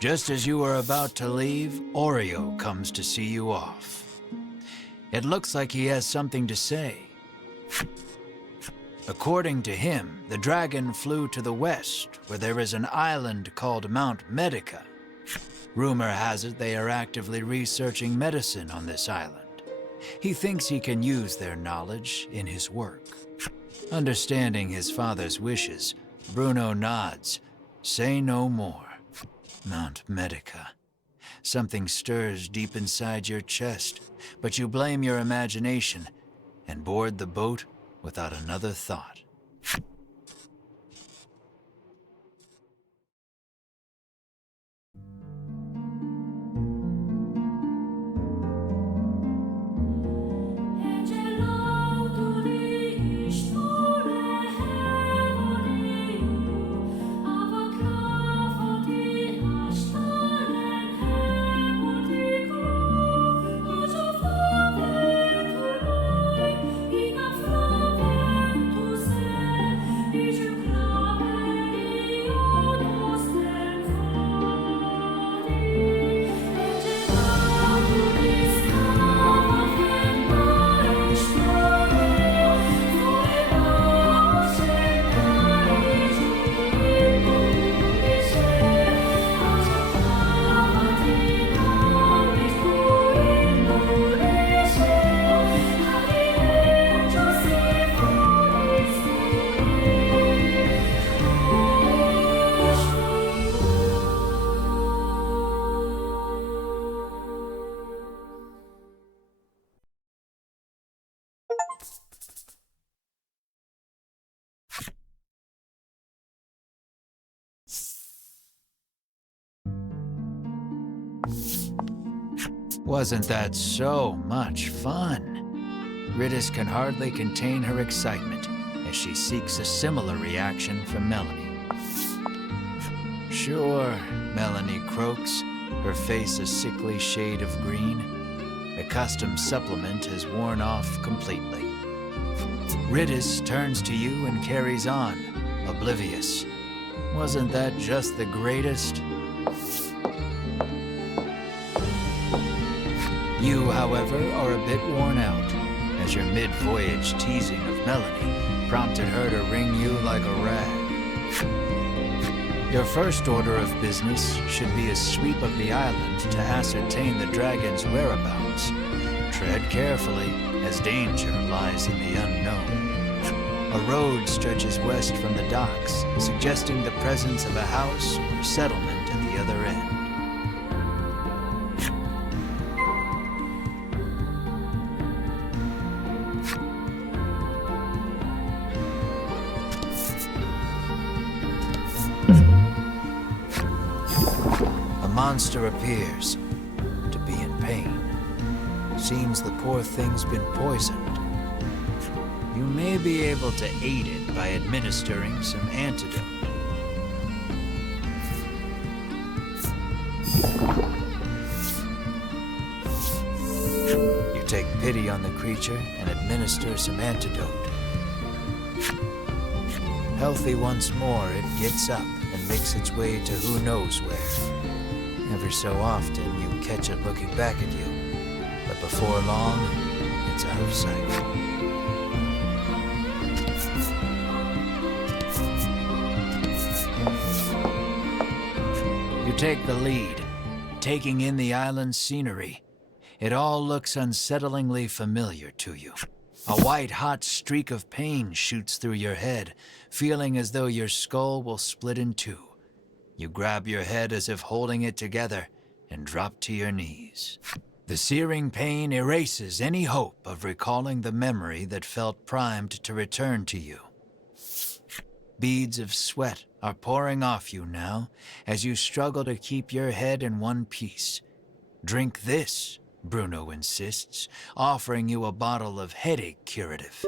Just as you are about to leave, Oreo comes to see you off. It looks like he has something to say. According to him, the dragon flew to the west, where there is an island called Mount Medica. Rumor has it they are actively researching medicine on this island. He thinks he can use their knowledge in his work. Understanding his father's wishes, Bruno nods. Say no more. Mount Medica. Something stirs deep inside your chest, but you blame your imagination and board the boat without another thought. Wasn't that so much fun? Ritis can hardly contain her excitement as she seeks a similar reaction from Melanie. Sure, Melanie croaks, her face a sickly shade of green. The custom supplement has worn off completely. Ritis turns to you and carries on, oblivious. Wasn't that just the greatest? You, however, are a bit worn out, as your mid-voyage teasing of Melanie prompted her to wring you like a rag. Your first order of business should be a sweep of the island to ascertain the dragon's whereabouts. Tread carefully, as danger lies in the unknown. A road stretches west from the docks, suggesting the presence of a house or settlement at the other end. monster appears to be in pain. Seems the poor thing's been poisoned. You may be able to aid it by administering some antidote. You take pity on the creature and administer some antidote. Healthy once more, it gets up and makes its way to who knows where. Every so often, you catch it looking back at you, but before long, it's out of sight. You take the lead, taking in the island's scenery. It all looks unsettlingly familiar to you. A white-hot streak of pain shoots through your head, feeling as though your skull will split in two. You grab your head as if holding it together and drop to your knees. The searing pain erases any hope of recalling the memory that felt primed to return to you. Beads of sweat are pouring off you now as you struggle to keep your head in one piece. Drink this, Bruno insists, offering you a bottle of headache curative.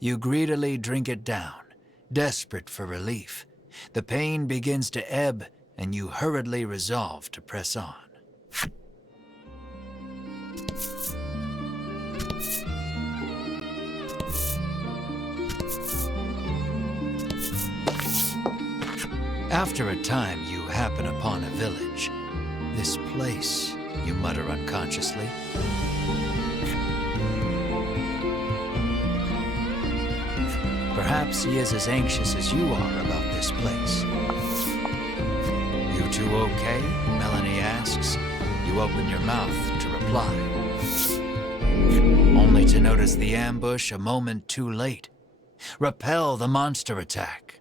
You greedily drink it down, desperate for relief. The pain begins to ebb, and you hurriedly resolve to press on. After a time, you happen upon a village. This place, you mutter unconsciously. Perhaps he is as anxious as you are about this place. You two okay? Melanie asks. You open your mouth to reply. Only to notice the ambush a moment too late. Repel the monster attack.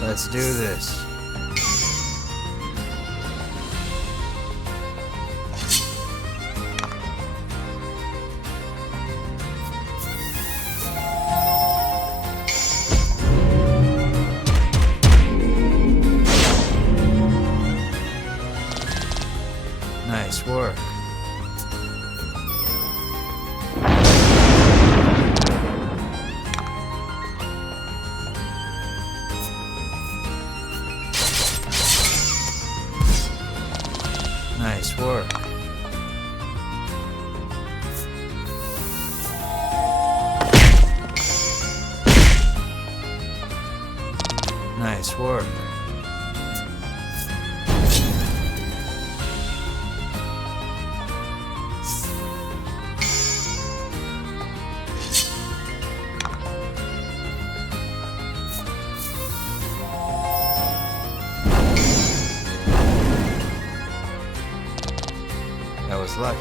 Let's do this. Nice work. Nice work. Nice work. That was lucky.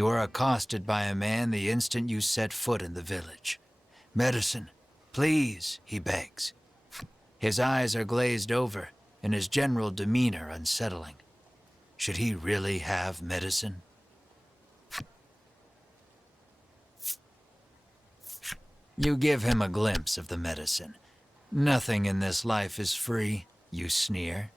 You are accosted by a man the instant you set foot in the village. "Medicine, please," he begs. His eyes are glazed over, and his general demeanor unsettling. Should he really have medicine? You give him a glimpse of the medicine. "Nothing in this life is free," you sneer.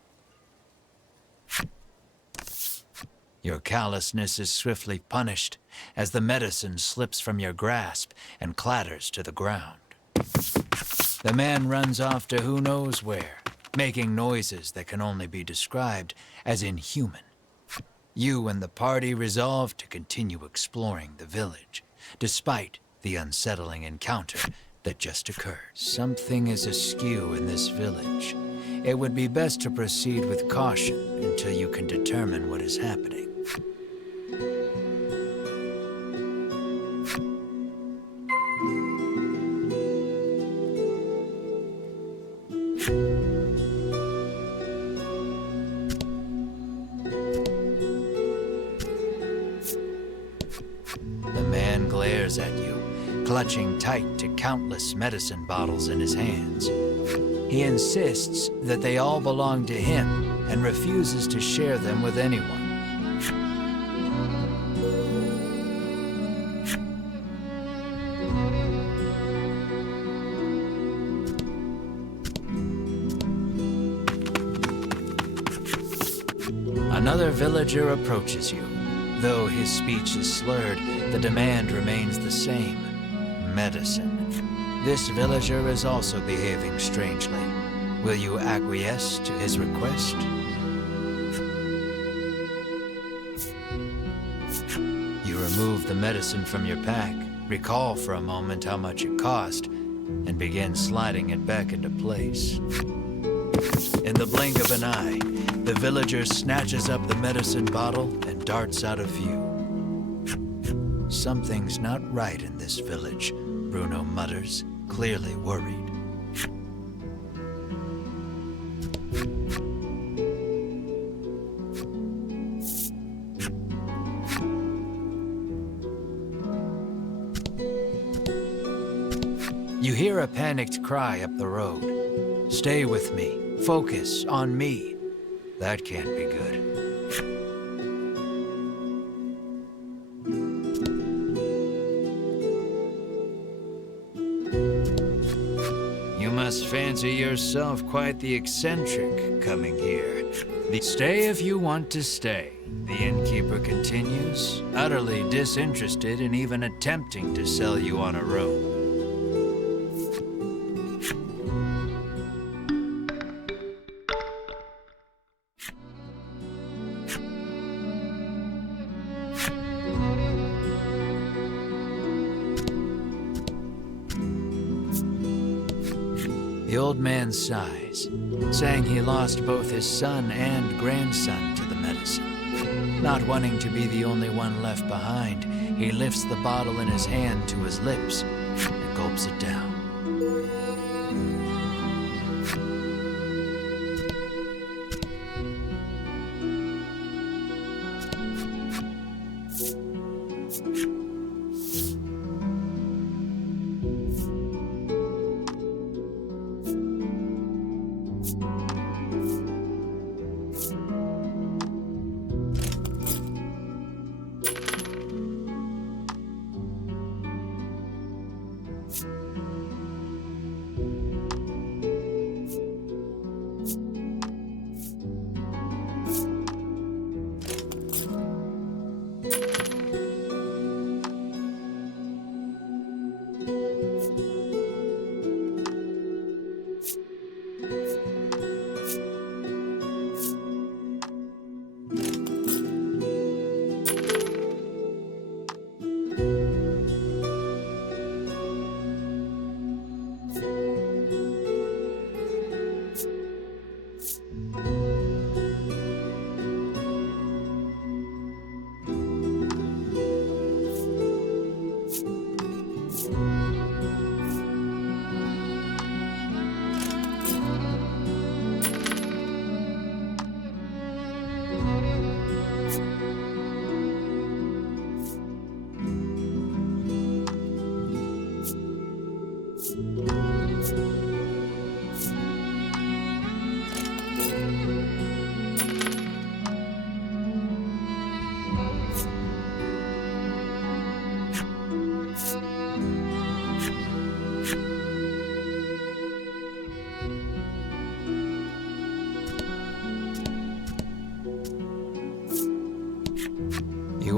Your callousness is swiftly punished as the medicine slips from your grasp and clatters to the ground. The man runs off to who knows where, making noises that can only be described as inhuman. You and the party resolve to continue exploring the village, despite the unsettling encounter that just occurred. Something is askew in this village. It would be best to proceed with caution until you can determine what is happening. The man glares at you, clutching tight to countless medicine bottles in his hands. He insists that they all belong to him and refuses to share them with anyone. Another villager approaches you. Though his speech is slurred, the demand remains the same: medicine. This villager is also behaving strangely. Will you acquiesce to his request? You remove the medicine from your pack, recall for a moment how much it cost, and begin sliding it back into place. In the blink of an eye, the villager snatches up the medicine bottle and darts out of view. Something's not right in this village, Bruno mutters, clearly worried. You hear a panicked cry up the road. "Stay with me. Focus on me." That can't be good. You must fancy yourself quite the eccentric coming here. Stay if you want to stay, the innkeeper continues, utterly disinterested in even attempting to sell you on a rope. The old man sighs, saying he lost both his son and grandson to the medicine. Not wanting to be the only one left behind, he lifts the bottle in his hand to his lips and gulps it down. You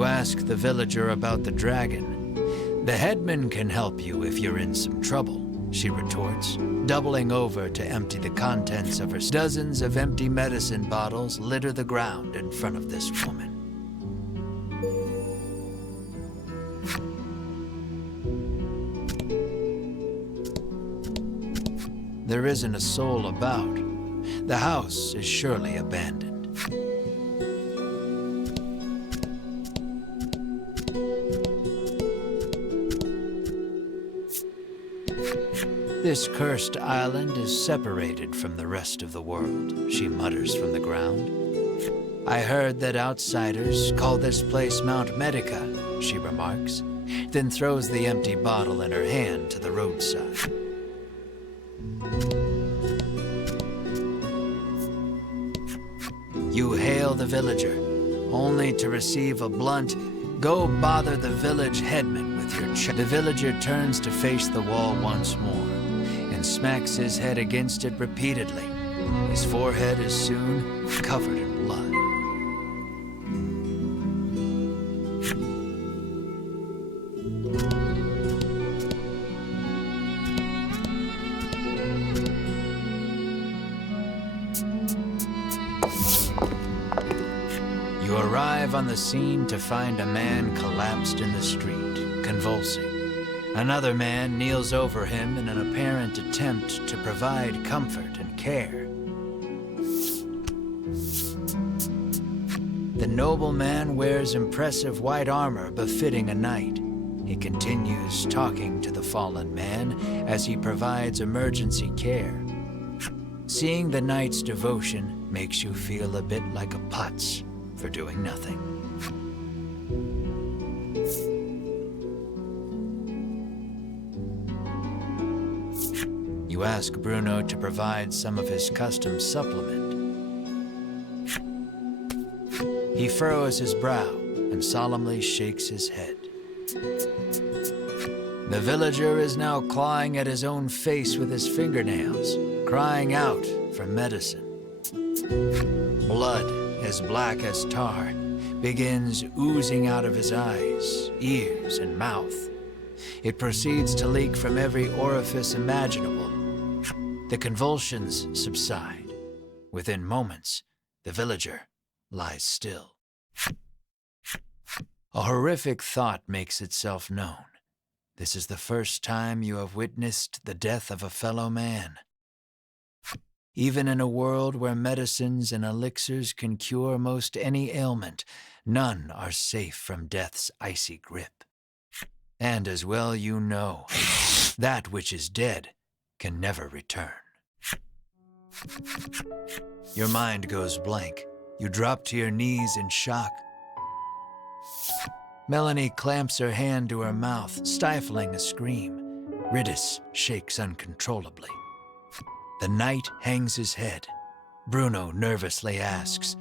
ask the villager about the dragon. The headman can help you if you're in some trouble, she retorts, doubling over to empty the contents of her. Dozens of empty medicine bottles litter the ground in front of this woman. There isn't a soul about. The house is surely abandoned. This cursed island is separated from the rest of the world, she mutters from the ground. I heard that outsiders call this place Mount Medica, she remarks, then throws the empty bottle in her hand to the roadside. You hail the villager, only to receive a blunt, "Go bother the village headman with your check." The villager turns to face the wall once more and smacks his head against it repeatedly. His forehead is soon covered in blood. You arrive on the scene to find a man collapsed in the street, convulsing. Another man kneels over him in an apparent attempt to provide comfort and care. The nobleman wears impressive white armor befitting a knight. He continues talking to the fallen man as he provides emergency care. Seeing the knight's devotion makes you feel a bit like a putz for doing nothing. You ask Bruno to provide some of his custom supplement. He furrows his brow and solemnly shakes his head. The villager is now clawing at his own face with his fingernails, crying out for medicine. Blood, as black as tar, begins oozing out of his eyes, ears, and mouth. It proceeds to leak from every orifice imaginable. The convulsions subside. Within moments, the villager lies still. A horrific thought makes itself known. This is the first time you have witnessed the death of a fellow man. Even in a world where medicines and elixirs can cure most any ailment, none are safe from death's icy grip. And as well you know, that which is dead can never return. Your mind goes blank. You drop to your knees in shock. Melanie clamps her hand to her mouth, stifling a scream. Riddis shakes uncontrollably. The knight hangs his head. Bruno nervously asks,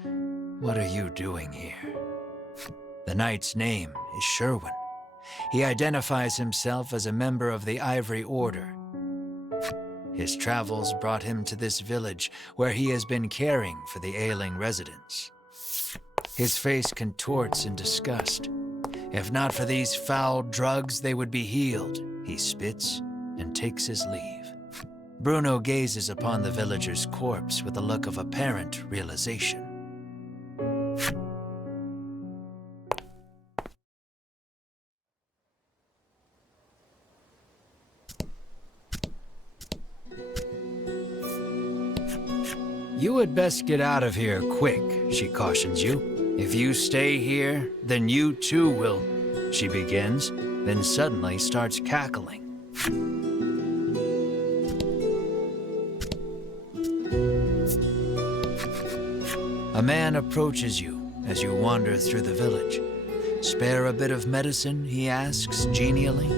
"What are you doing here?" The knight's name is Sherwin. He identifies himself as a member of the Ivory Order. His travels brought him to this village, where he has been caring for the ailing residents. His face contorts in disgust. If not for these foul drugs, they would be healed. He spits and takes his leave. Bruno gazes upon the villager's corpse with a look of apparent realization. You had best get out of here quick, she cautions you. If you stay here, then you too will, she begins, then suddenly starts cackling. A man approaches you as you wander through the village. "Spare a bit of medicine?" he asks genially.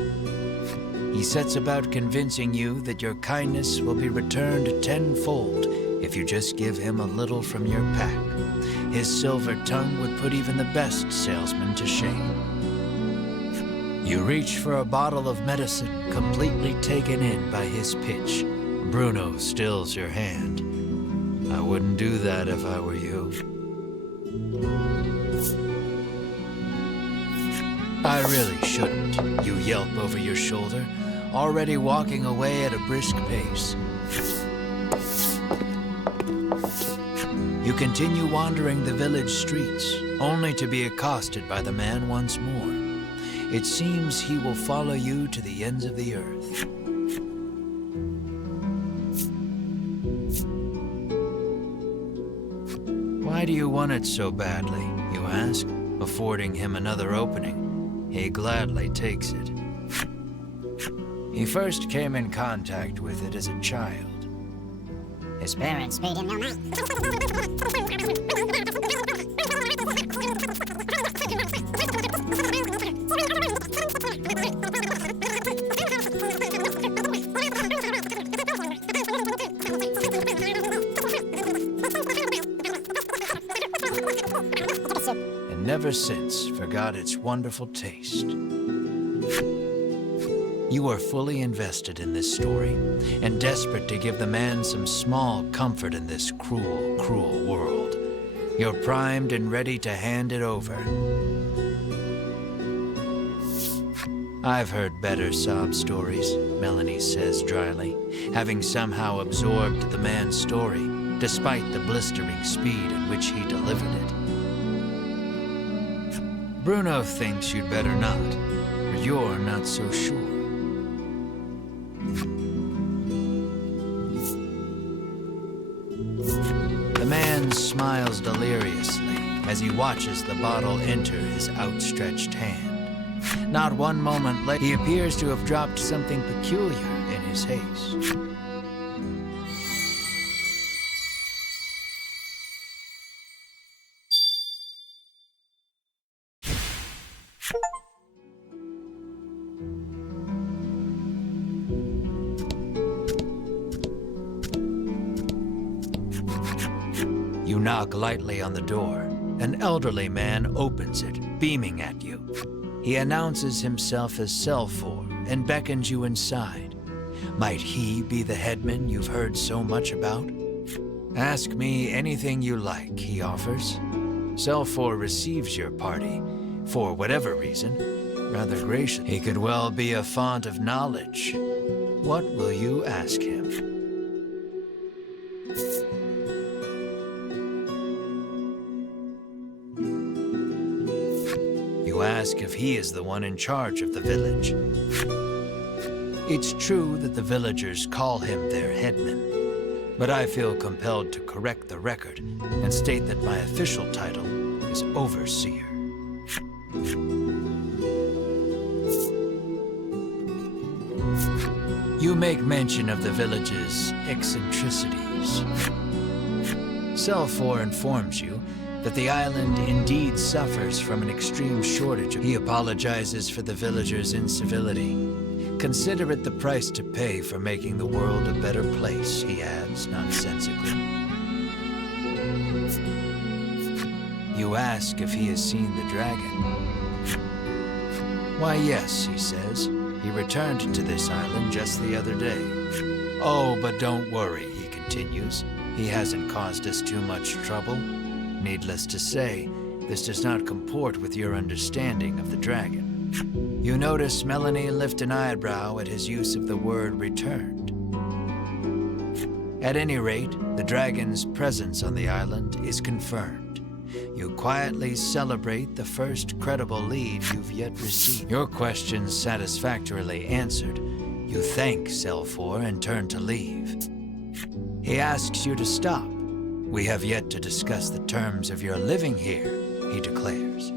He sets about convincing you that your kindness will be returned tenfold if you just give him a little from your pack. His silver tongue would put even the best salesman to shame. You reach for a bottle of medicine, completely taken in by his pitch. Bruno stills your hand. I wouldn't do that if I were you. I really shouldn't, you yelp over your shoulder, already walking away at a brisk pace. You continue wandering the village streets, only to be accosted by the man once more. It seems he will follow you to the ends of the earth. Why do you want it so badly, you ask, affording him another opening. He gladly takes it. He first came in contact with it as a child. His parents made him no money. And never since forgot its wonderful taste. You are fully invested in this story, and desperate to give the man some small comfort in this cruel, cruel world. You're primed and ready to hand it over. I've heard better sob stories, Melanie says dryly, having somehow absorbed the man's story, despite the blistering speed at which he delivered it. Bruno thinks you'd better not, but you're not so sure. The man smiles deliriously as he watches the bottle enter his outstretched hand. Not one moment later, he appears to have dropped something peculiar in his haste. You knock lightly on the door. An elderly man opens it, beaming at you. He announces himself as Selfor and beckons you inside. Might he be the headman you've heard so much about? Ask me anything you like, he offers. Selfor receives your party, for whatever reason, rather gracious. He could well be a font of knowledge. What will you ask him? You ask if he is the one in charge of the village. It's true that the villagers call him their headman, but I feel compelled to correct the record and state that my official title is overseer. You make mention of the village's eccentricities. Selfor informs you that the island indeed suffers from an extreme shortage. He apologizes for the villagers' incivility. Consider it the price to pay for making the world a better place, he adds nonsensically. You ask if he has seen the dragon. Why, yes, he says. He returned to this island just the other day. Oh, but don't worry, he continues. He hasn't caused us too much trouble. Needless to say, this does not comport with your understanding of the dragon. You notice Melanie lift an eyebrow at his use of the word returned. At any rate, the dragon's presence on the island is confirmed. You quietly celebrate the first credible lead you've yet received. Your questions satisfactorily answered, you thank Selfor and turn to leave. He asks you to stop. We have yet to discuss the terms of your living here, he declares.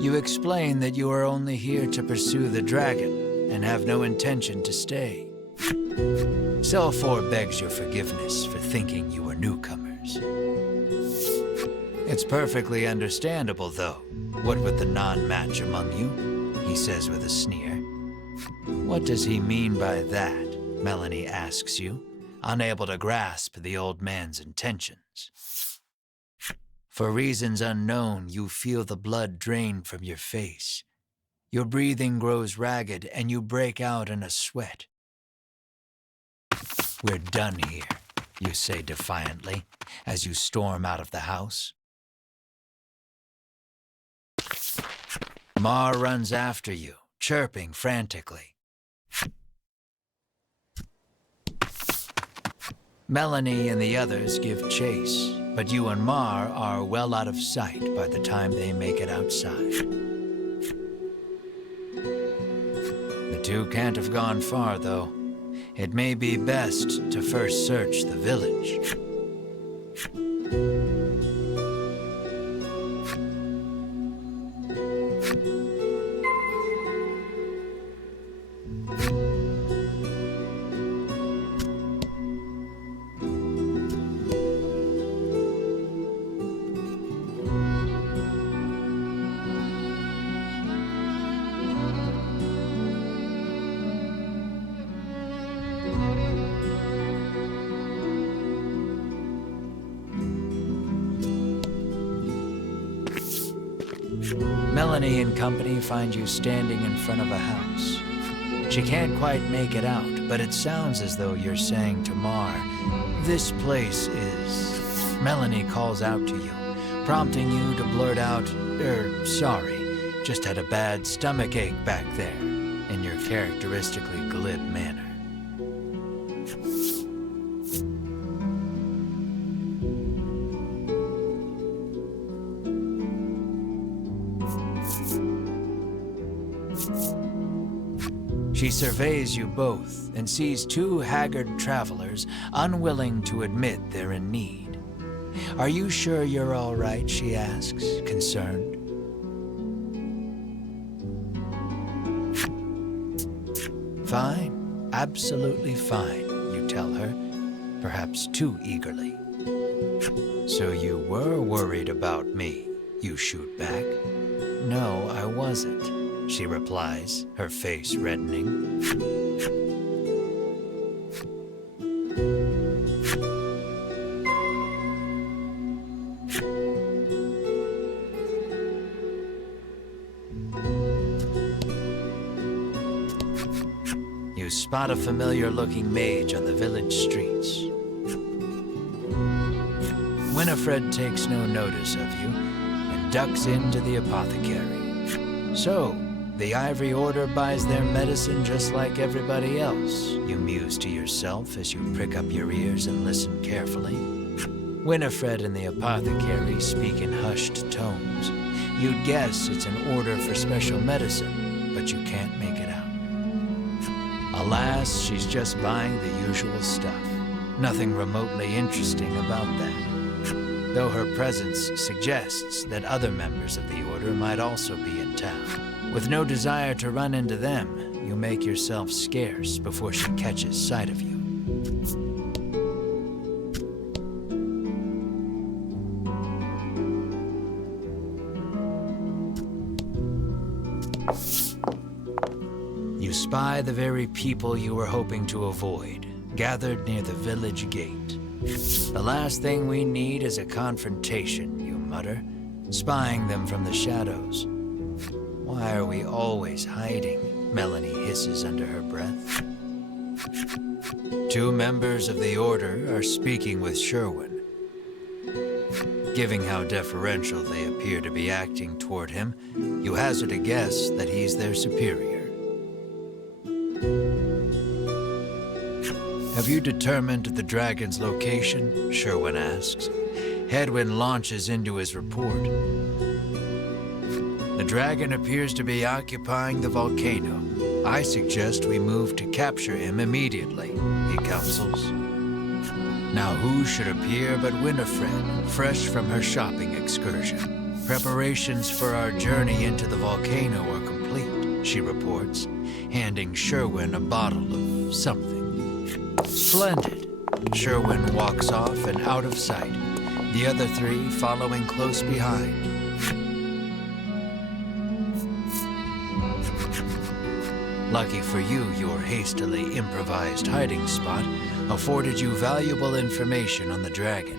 You explain that you are only here to pursue the dragon and have no intention to stay. Selfor begs your forgiveness for thinking you were newcomers. It's perfectly understandable, though. What with the non-match among you, he says with a sneer. What does he mean by that? Melanie asks you, unable to grasp the old man's intentions. For reasons unknown, you feel the blood drain from your face. Your breathing grows ragged and you break out in a sweat. We're done here, you say defiantly, as you storm out of the house. Mar runs after you, chirping frantically. Melanie and the others give chase, but you and Mar are well out of sight by the time they make it outside. The two can't have gone far, though. It may be best to first search the village. Melanie and company find you standing in front of a house. She can't quite make it out, but it sounds as though you're saying to Mar, "This place is..." Melanie calls out to you, prompting you to blurt out, "Sorry, just had a bad stomachache back there," in your characteristically glib manner. She surveys you both and sees two haggard travelers unwilling to admit they're in need. "Are you sure you're all right?" she asks, concerned. "Fine, absolutely fine," you tell her, perhaps too eagerly. "So you were worried about me," you shoot back. "No, I wasn't," she replies, her face reddening. You spot a familiar-looking mage on the village streets. Winifred takes no notice of you and ducks into the apothecary. "So, the Ivory Order buys their medicine just like everybody else," you muse to yourself as you prick up your ears and listen carefully. Winifred and the apothecary speak in hushed tones. You'd guess it's an order for special medicine, but you can't make it out. Alas, she's just buying the usual stuff. Nothing remotely interesting about that, though her presence suggests that other members of the order might also be in town. With no desire to run into them, you make yourself scarce before she catches sight of you. You spy the very people you were hoping to avoid, gathered near the village gate. "The last thing we need is a confrontation," you mutter, spying them from the shadows. "Why are we always hiding?" Melanie hisses under her breath. Two members of the Order are speaking with Sherwin. Given how deferential they appear to be acting toward him, you hazard a guess that he's their superior. "Have you determined the dragon's location?" Sherwin asks. Hedwin launches into his report. "The dragon appears to be occupying the volcano. I suggest we move to capture him immediately," he counsels. Now who should appear but Winifred, fresh from her shopping excursion. "Preparations for our journey into the volcano are complete," she reports, handing Sherwin a bottle of something. "Splendid." Sherwin walks off and out of sight, the other three following close behind. Lucky for you, your hastily improvised hiding spot afforded you valuable information on the dragon.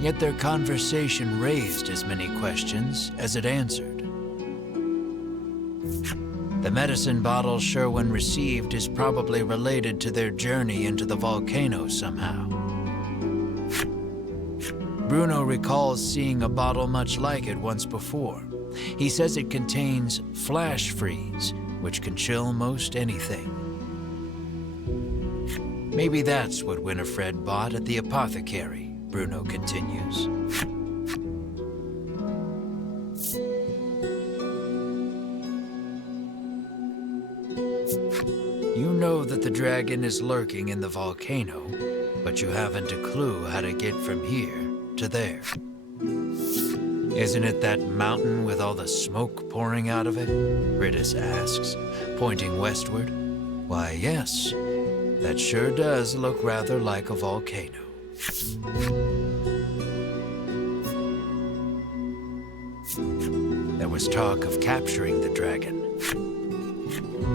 Yet their conversation raised as many questions as it answered. The medicine bottle Sherwin received is probably related to their journey into the volcano somehow. Bruno recalls seeing a bottle much like it once before. He says it contains flash freeze, which can chill most anything. Maybe that's what Winifred bought at the apothecary, Bruno continues. You know that the dragon is lurking in the volcano, but you haven't a clue how to get from here to there. Isn't it that mountain with all the smoke pouring out of it? Ritus asks, pointing westward. Why, yes, that sure does look rather like a volcano. There was talk of capturing the dragon.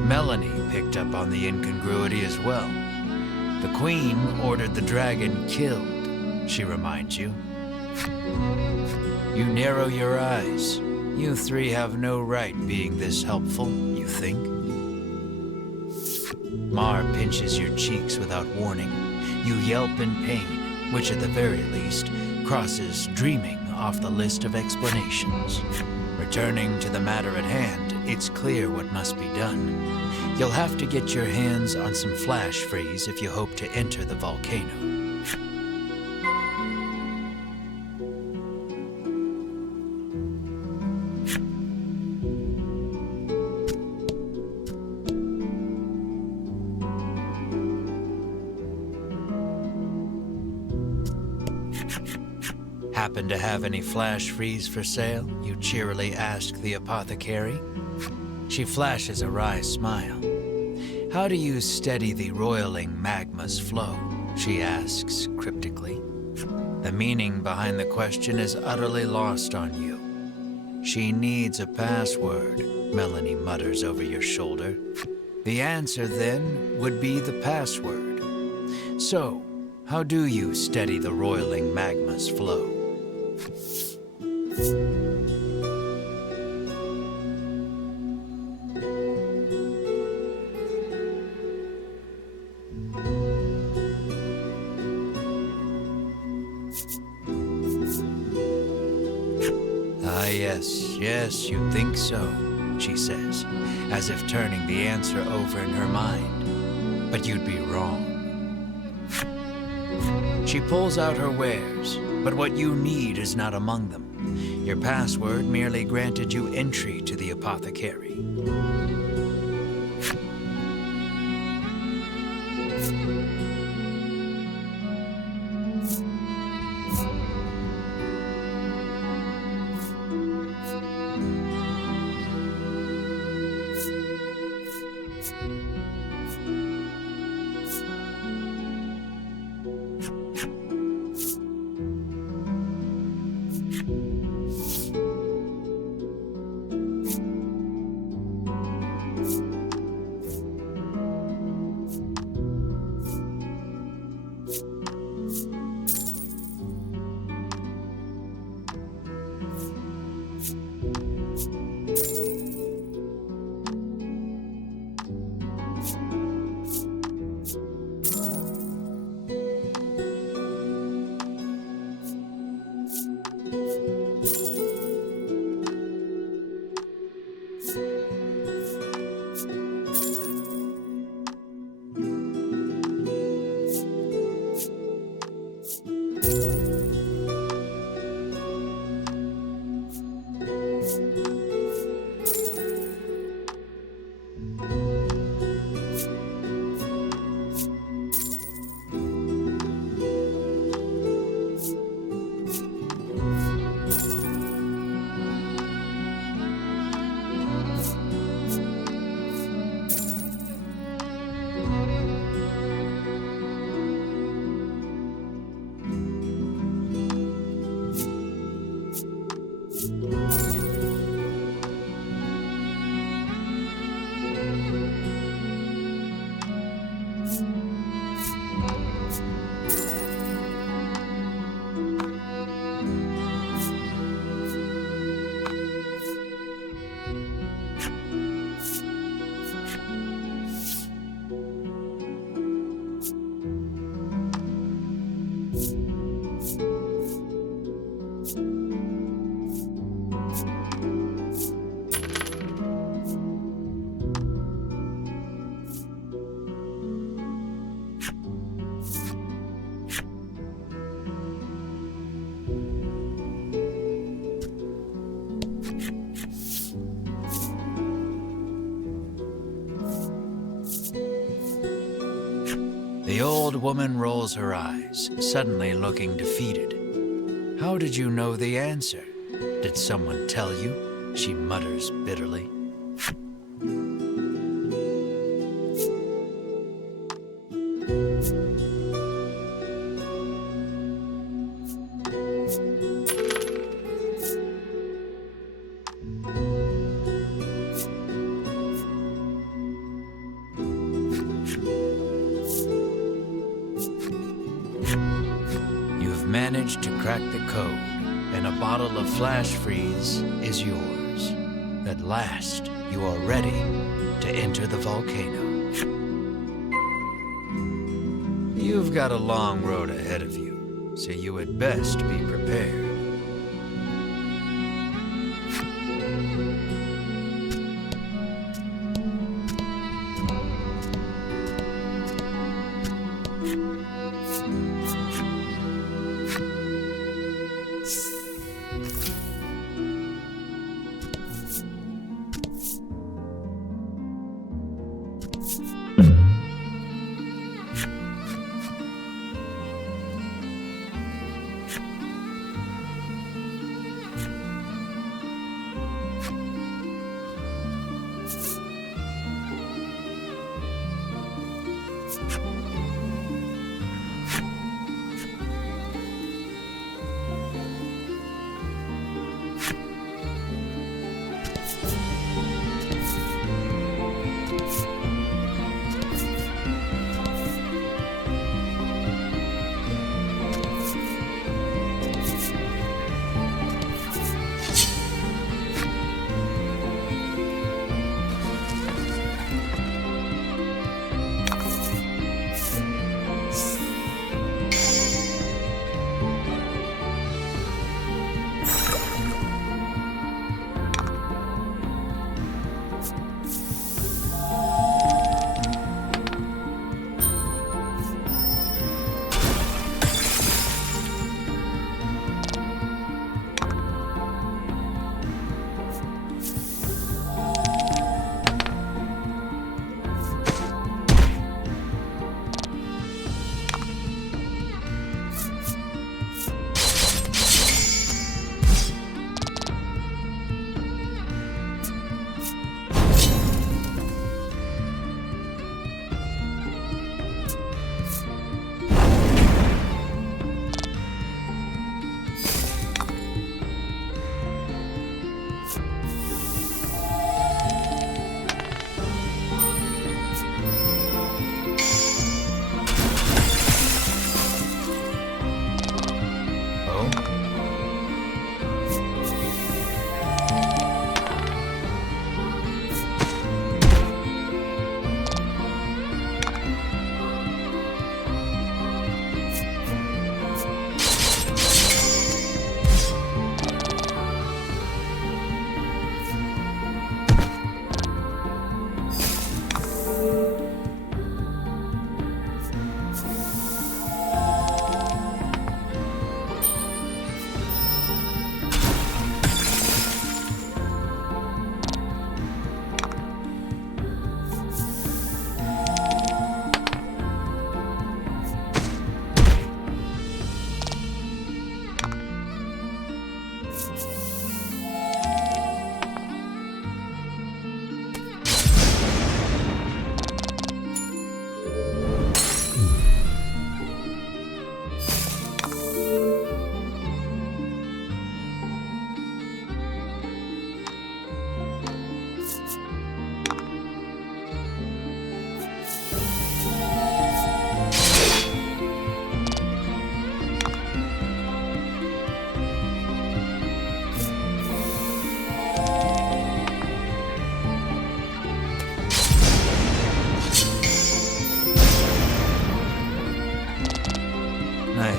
Melanie picked up on the incongruity as well. The queen ordered the dragon killed, she reminds you. You narrow your eyes. You three have no right being this helpful, you think. Mar pinches your cheeks without warning. You yelp in pain, which at the very least crosses dreaming off the list of explanations. Returning to the matter at hand, it's clear what must be done. You'll have to get your hands on some flash freeze if you hope to enter the volcano. Happen to have any flash freeze for sale? You cheerily ask the apothecary. She flashes a wry smile. How do you steady the roiling magma's flow? She asks cryptically. The meaning behind the question is utterly lost on you. She needs a password, Melanie mutters over your shoulder. The answer, then, would be the password. So, how do you steady the roiling magma's flow? Yes, you think so, she says, as if turning the answer over in her mind. But you'd be wrong. She pulls out her wares, but what you need is not among them. Your password merely granted you entry to the apothecary. The old woman rolls her eyes, suddenly looking defeated. How did you know the answer? Did someone tell you? She mutters bitterly. Managed to crack the code, and a bottle of flash freeze is yours. At last, you are ready to enter the volcano. You've got a long road ahead of you, so you had best be prepared.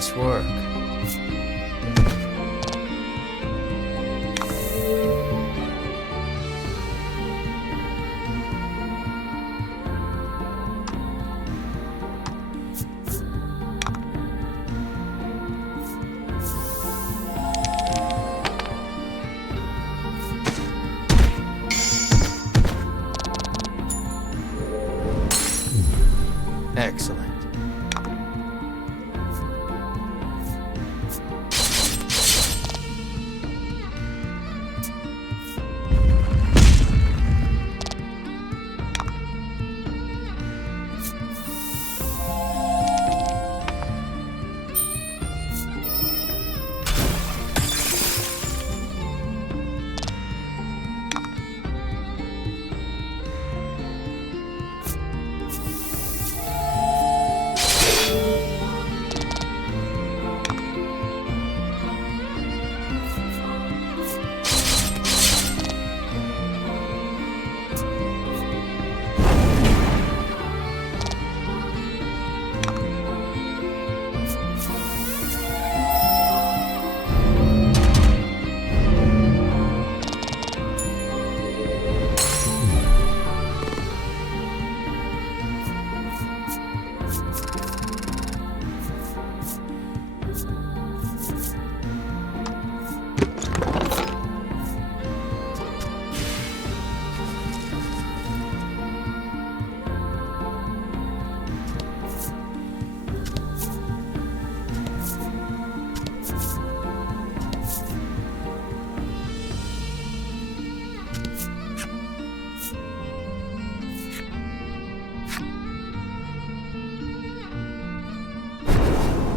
Nice work. Excellent.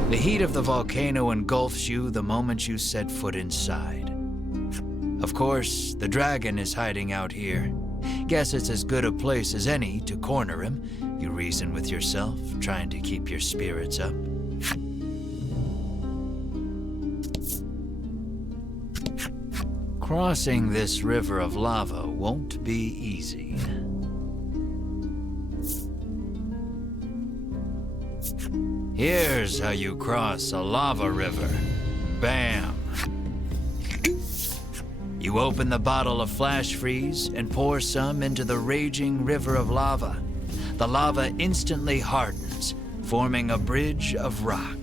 The heat of the volcano engulfs you the moment you set foot inside. Of course, the dragon is hiding out here. Guess it's as good a place as any to corner him, you reason with yourself, trying to keep your spirits up. Crossing this river of lava won't be easy. Here's how you cross a lava river. Bam! You open the bottle of flash freeze and pour some into the raging river of lava. The lava instantly hardens, forming a bridge of rock.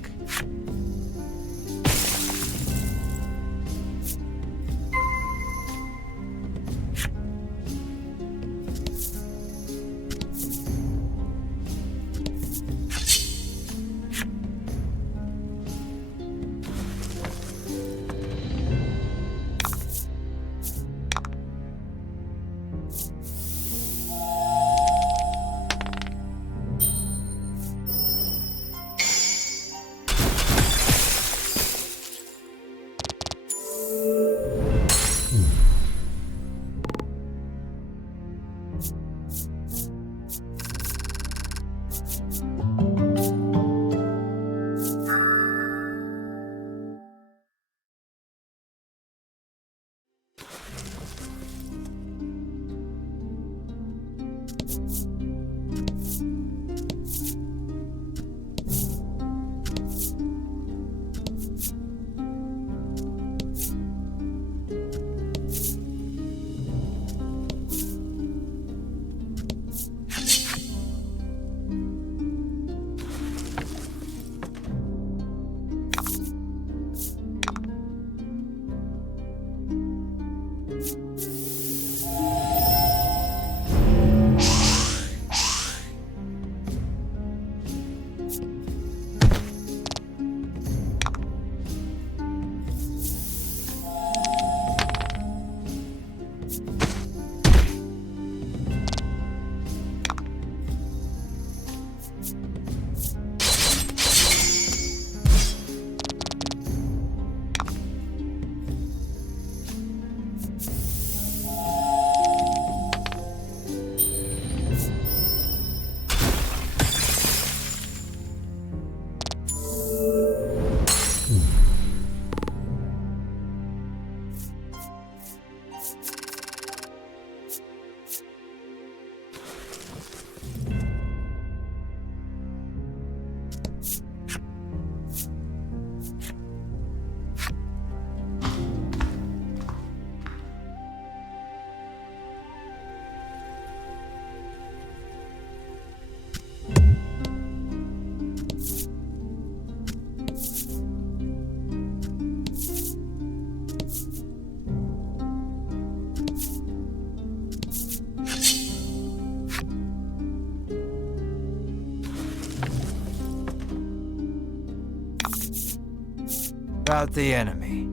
about the enemy.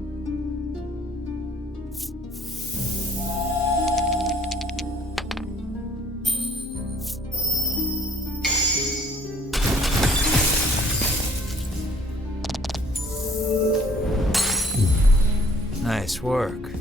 Nice work.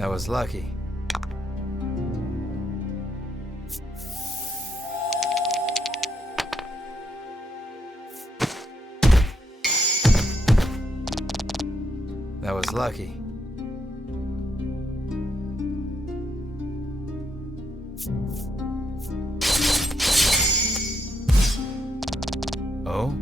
That was lucky. That was lucky. Oh?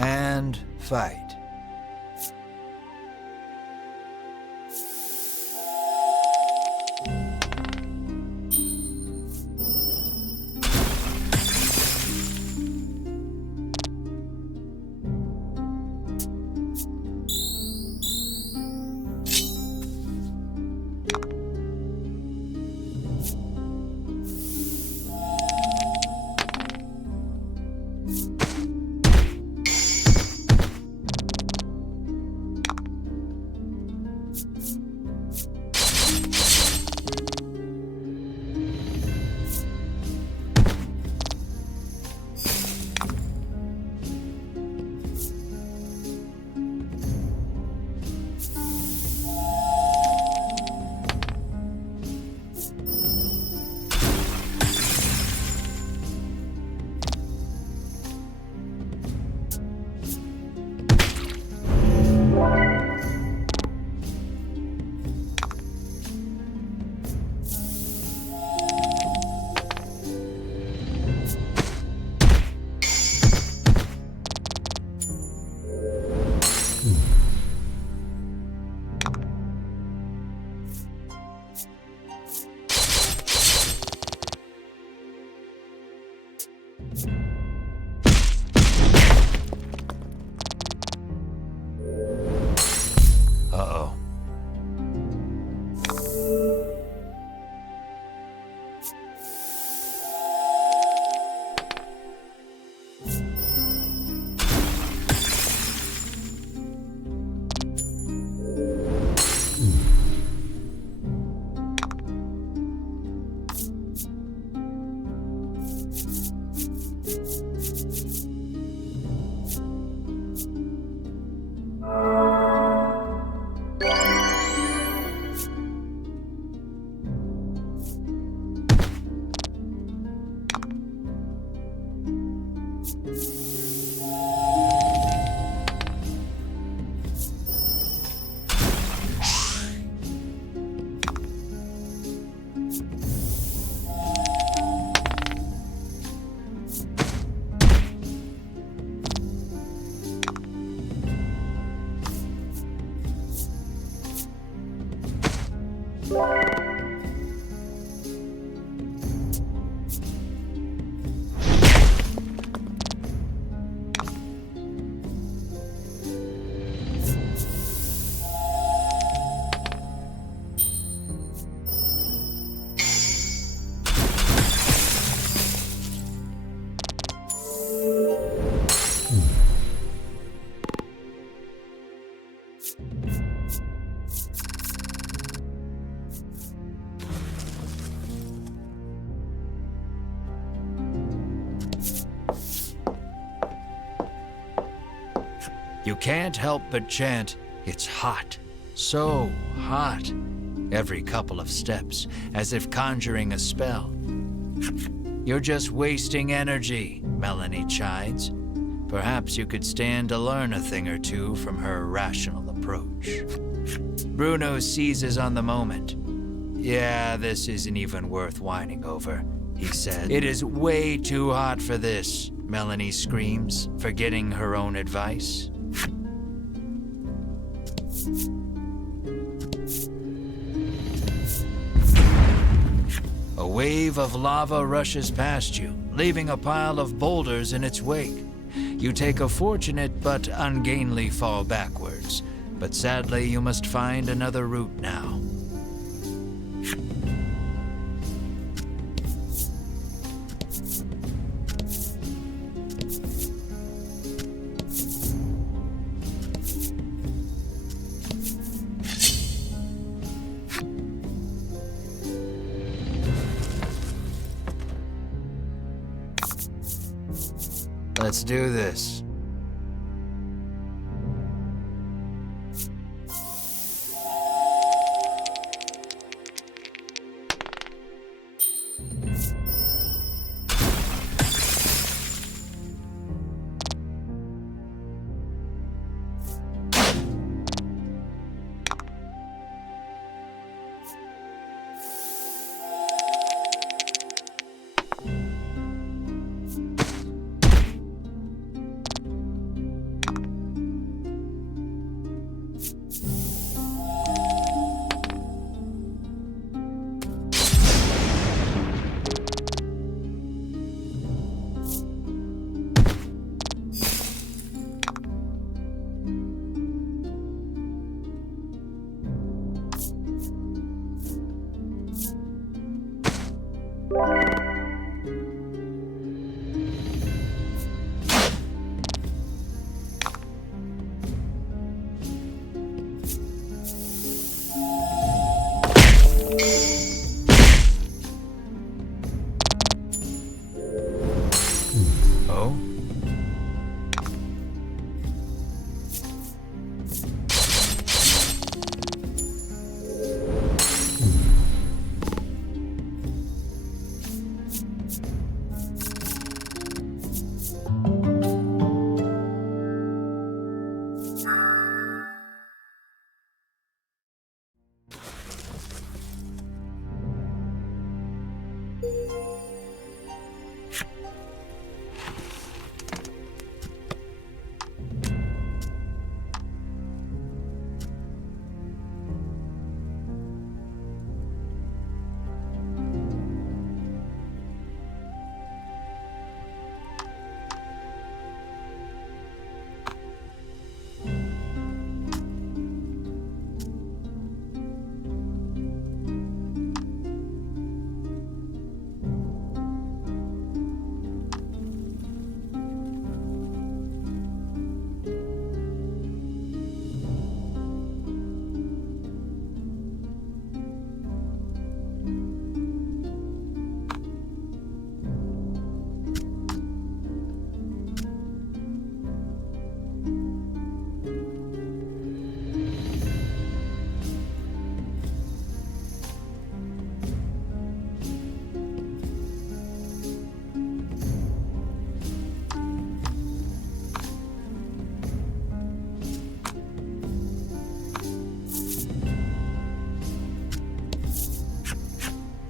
And fight. You can't help but chant, "It's hot, so hot," every couple of steps, as if conjuring a spell. "You're just wasting energy," Melanie chides. Perhaps you could stand to learn a thing or two from her rational approach. Bruno seizes on the moment. "Yeah, this isn't even worth whining over," he said. "It is way too hot for this," Melanie screams, forgetting her own advice. A wave of lava rushes past you, leaving a pile of boulders in its wake. You take a fortunate but ungainly fall backwards, but sadly you must find another route now. Let's do this.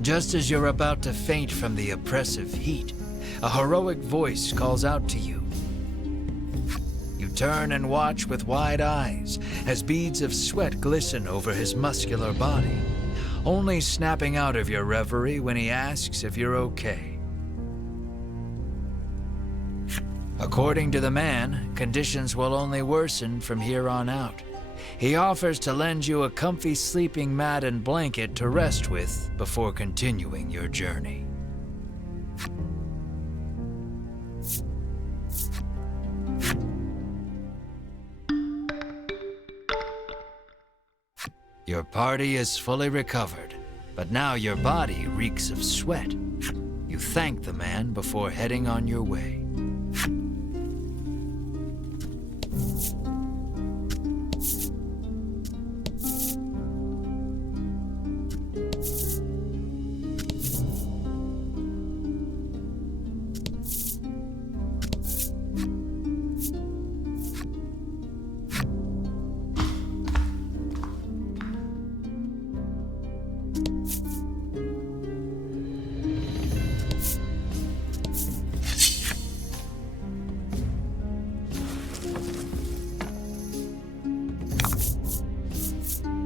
Just as you're about to faint from the oppressive heat, a heroic voice calls out to you. You turn and watch with wide eyes as beads of sweat glisten over his muscular body, only snapping out of your reverie when he asks if you're okay. According to the man, conditions will only worsen from here on out. He offers to lend you a comfy sleeping mat and blanket to rest with before continuing your journey. Your party is fully recovered, but now your body reeks of sweat. You thank the man before heading on your way.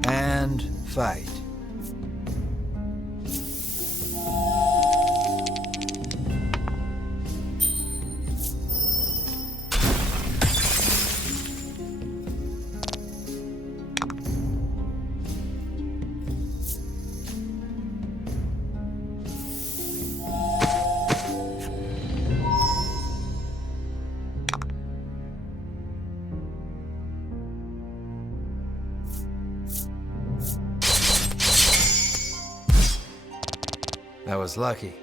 And fight. That was lucky.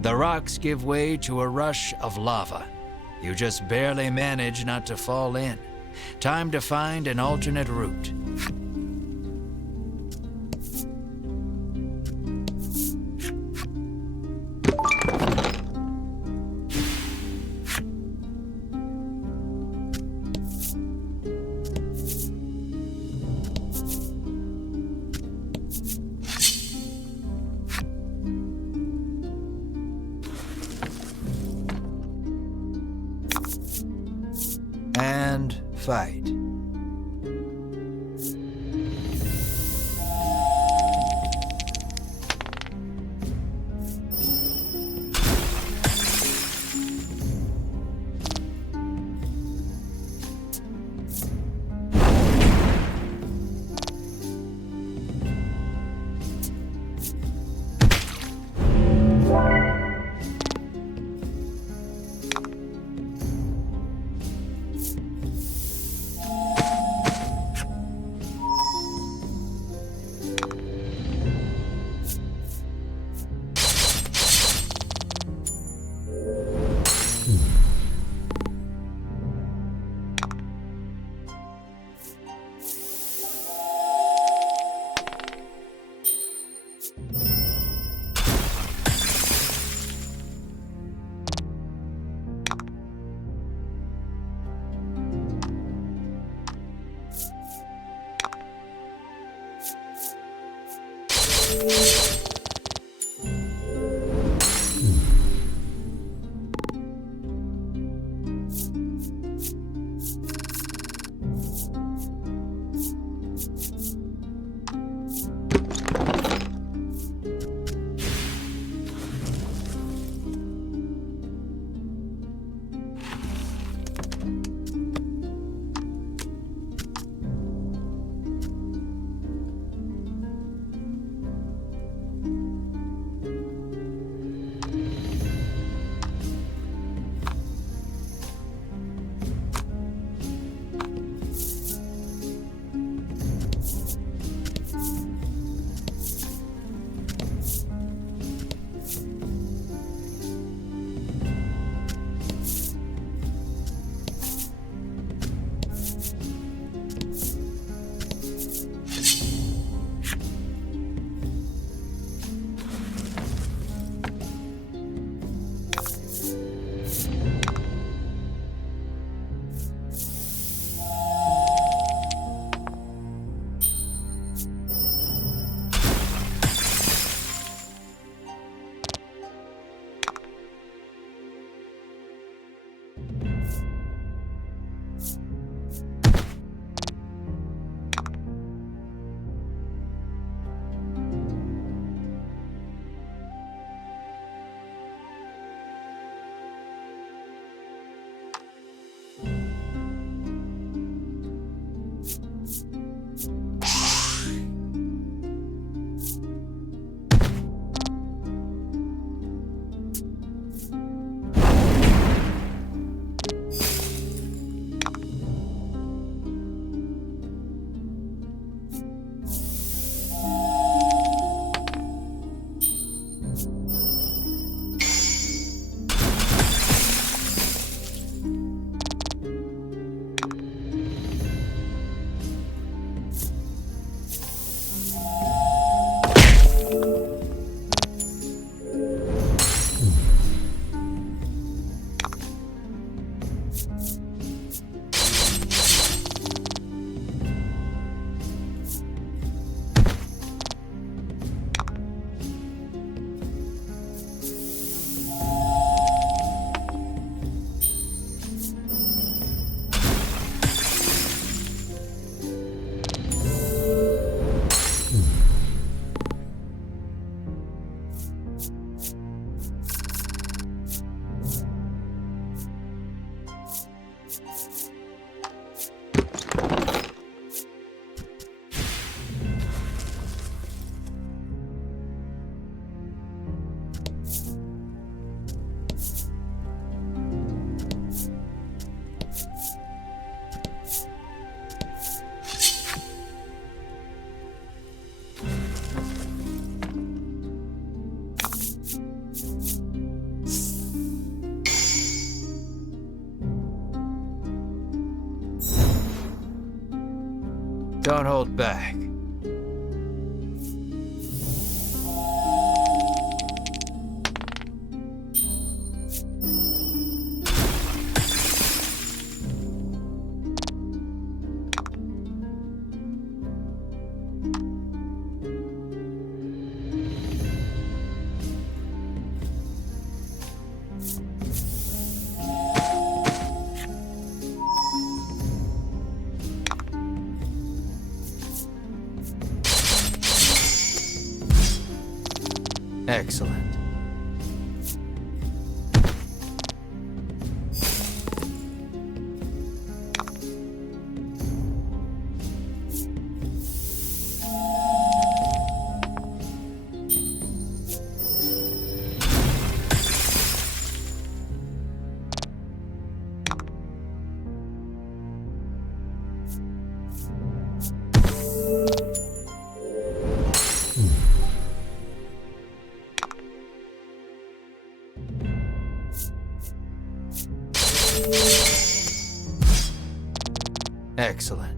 The rocks give way to a rush of lava. You just barely manage not to fall in. Time to find an alternate route. And fight. Don't hold back. Excellent. Excellent.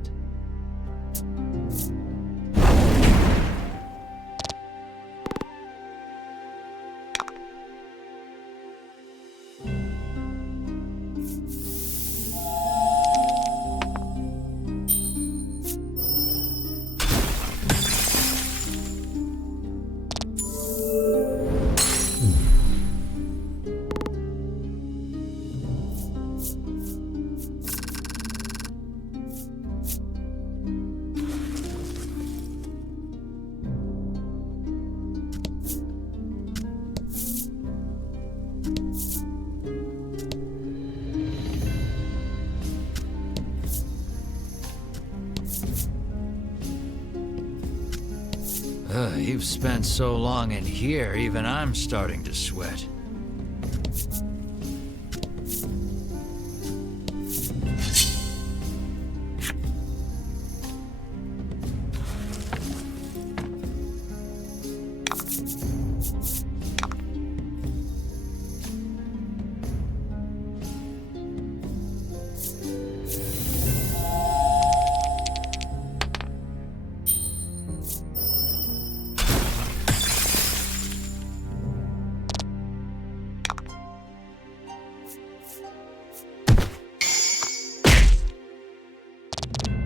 You've spent so long in here, even I'm starting to sweat.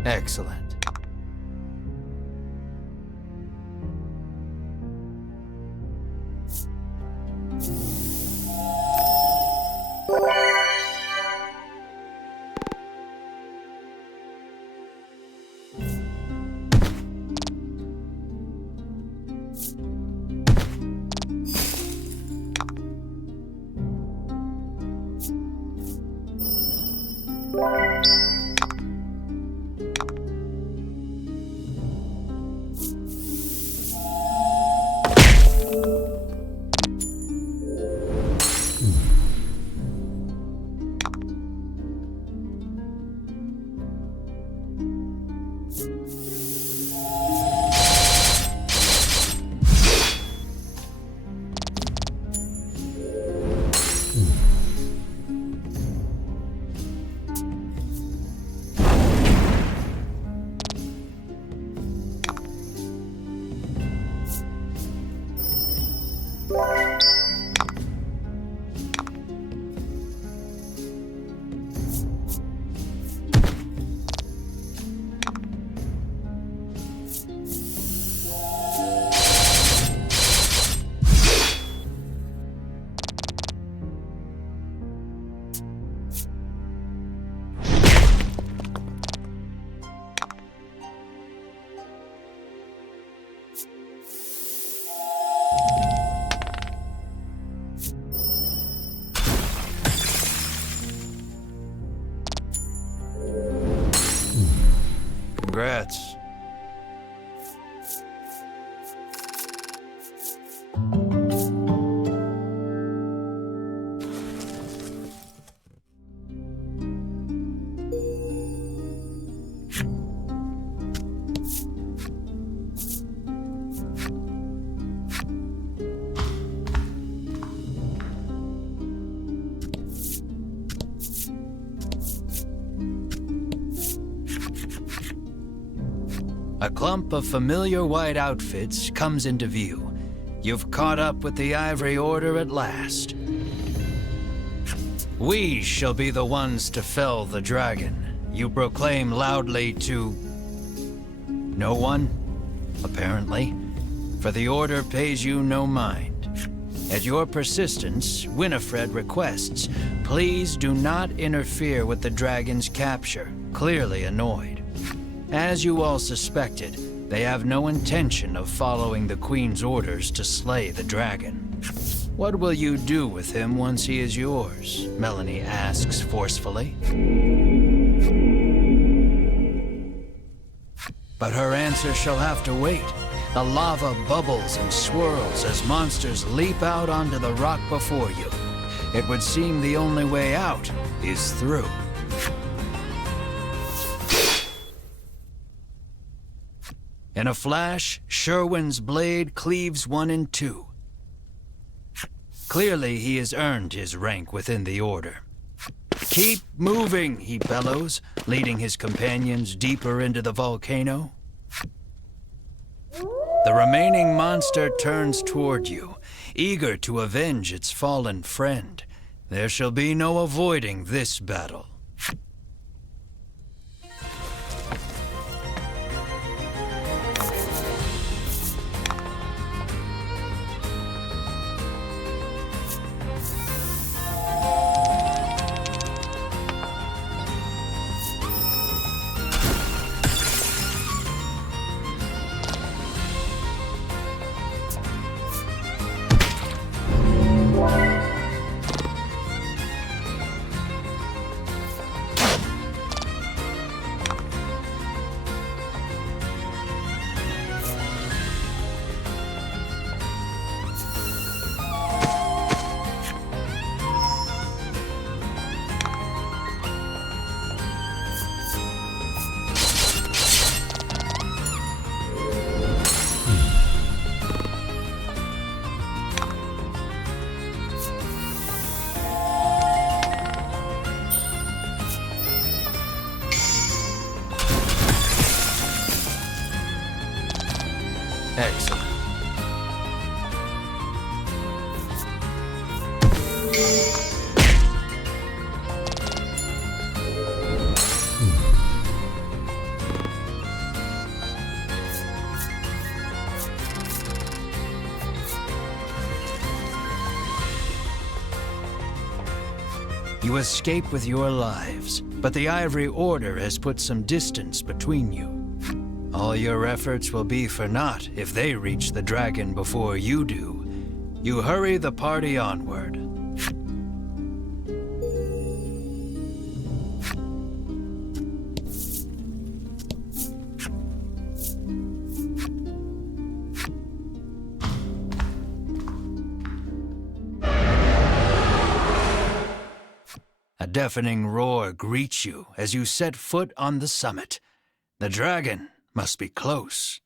Excellent. Congrats. A clump of familiar white outfits comes into view. You've caught up with the Ivory Order at last. We shall be the ones to fell the dragon, you proclaim loudly to no one, apparently, for the Order pays you no mind. At your persistence, Winifred requests, please do not interfere with the dragon's capture, clearly annoyed. As you all suspected, they have no intention of following the Queen's orders to slay the dragon. What will you do with him once he is yours? Melanie asks forcefully. But her answer shall have to wait. The lava bubbles and swirls as monsters leap out onto the rock before you. It would seem the only way out is through. In a flash, Sherwin's blade cleaves one in two. Clearly, he has earned his rank within the Order. Keep moving, he bellows, leading his companions deeper into the volcano. The remaining monster turns toward you, eager to avenge its fallen friend. There shall be no avoiding this battle. Excellent. You escape with your lives, but the Ivory Order has put some distance between you. All your efforts will be for naught if they reach the dragon before you do. You hurry the party onward. A deafening roar greets you as you set foot on the summit. The dragon must be close.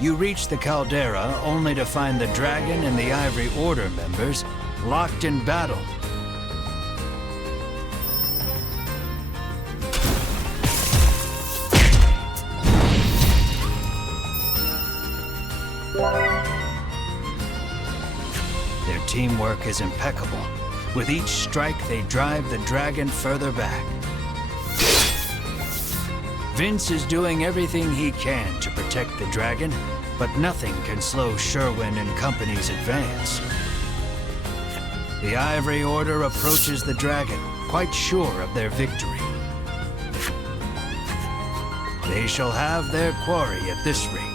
You reach the caldera only to find the Dragon and the Ivory Order members locked in battle. Their teamwork is impeccable. With each strike, they drive the Dragon further back. Vince is doing everything he can to protect the Dragon, but nothing can slow Sherwin and company's advance. The Ivory Order approaches the Dragon, quite sure of their victory. They shall have their quarry at this rate.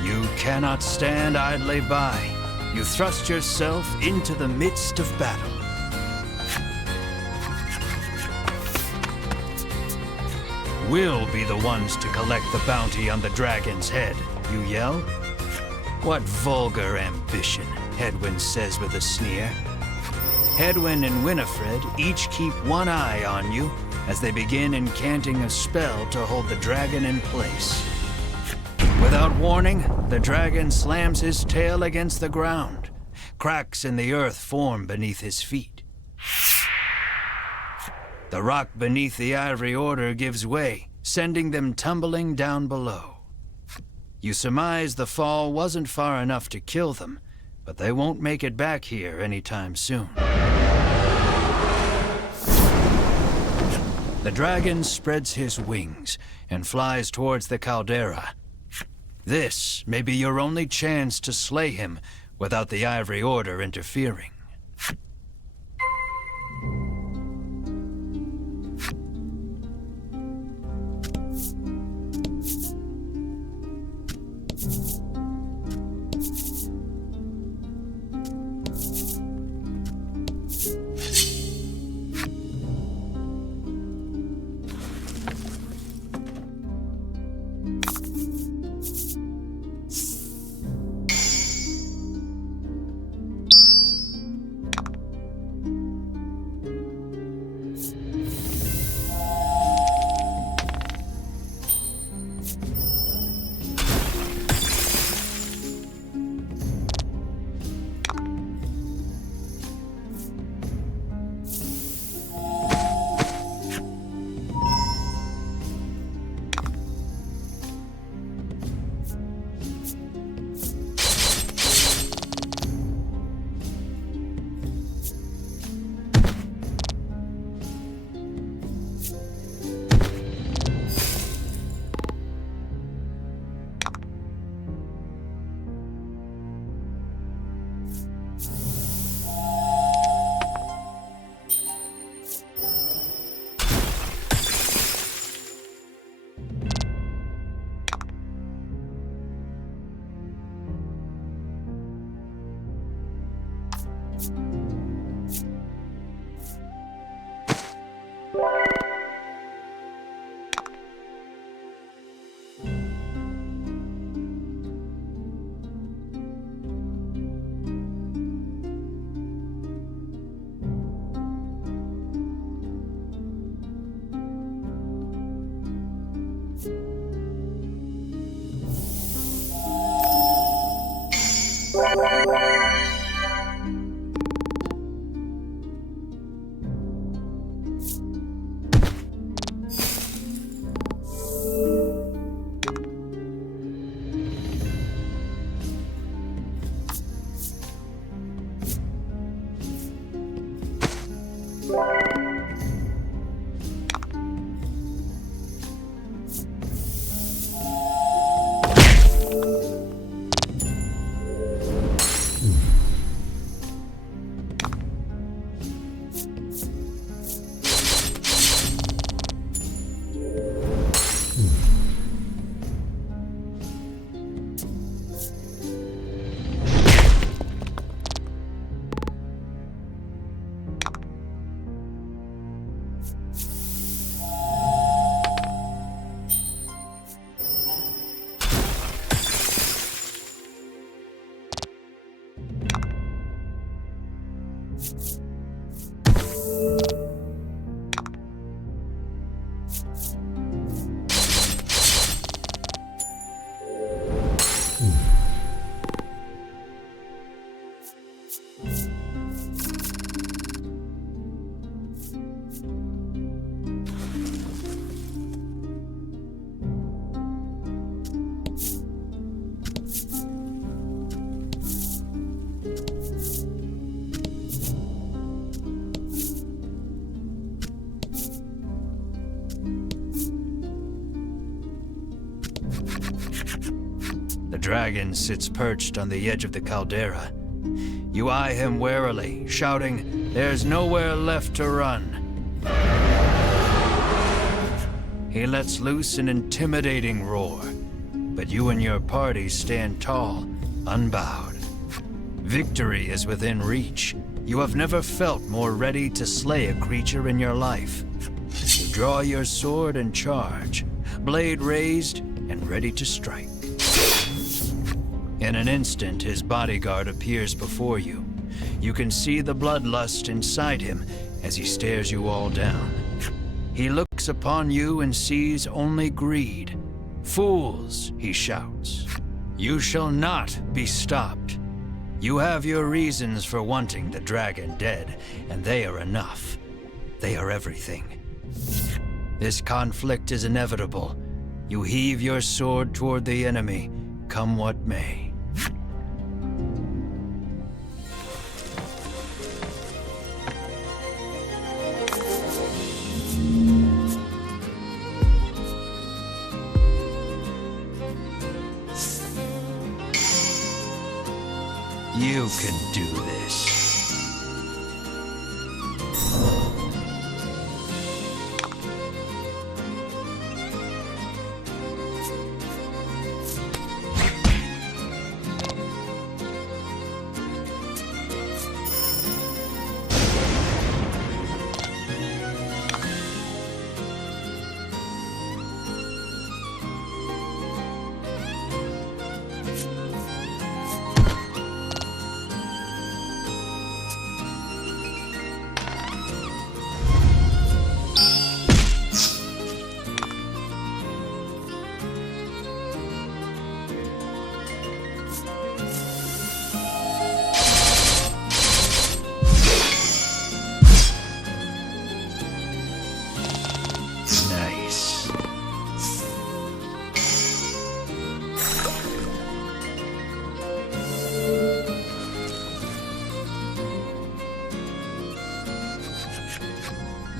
You cannot stand idly by. You thrust yourself into the midst of battle. We'll be the ones to collect the bounty on the Dragon's head, you yell. What vulgar ambition, Hedwyn says with a sneer. Hedwyn and Winifred each keep one eye on you as they begin incanting a spell to hold the Dragon in place. Without warning, the Dragon slams his tail against the ground. Cracks in the earth form beneath his feet. The rock beneath the Ivory Order gives way, sending them tumbling down below. You surmise the fall wasn't far enough to kill them, but they won't make it back here anytime soon. The Dragon spreads his wings and flies towards the caldera. This may be your only chance to slay him without the Ivory Order interfering. The dragon sits perched on the edge of the caldera. You eye him warily, shouting, "There's nowhere left to run." He lets loose an intimidating roar, but you and your party stand tall, unbowed. Victory is within reach. You have never felt more ready to slay a creature in your life. You draw your sword and charge, blade raised and ready to strike. In an instant, his bodyguard appears before you. You can see the bloodlust inside him as he stares you all down. He looks upon you and sees only greed. "Fools," he shouts. "You shall not be stopped. You have your reasons for wanting the dragon dead, and they are enough. They are everything. This conflict is inevitable. You heave your sword toward the enemy, come what may." You can do this.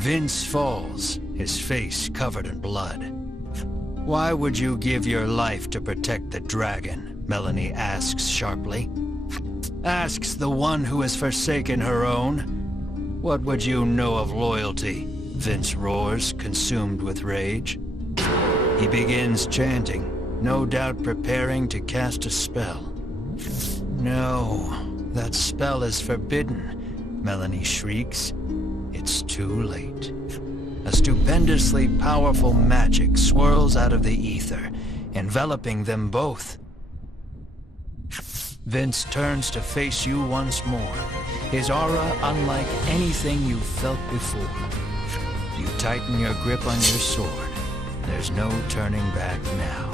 Vince falls, his face covered in blood. "Why would you give your life to protect the dragon?" Melanie asks sharply. Asks the one who has forsaken her own. "What would you know of loyalty?" Vince roars, consumed with rage. He begins chanting, no doubt preparing to cast a spell. "No, that spell is forbidden," Melanie shrieks. It's too late. A stupendously powerful magic swirls out of the ether, enveloping them both. Vince turns to face you once more, his aura unlike anything you've felt before. You tighten your grip on your sword. There's no turning back now.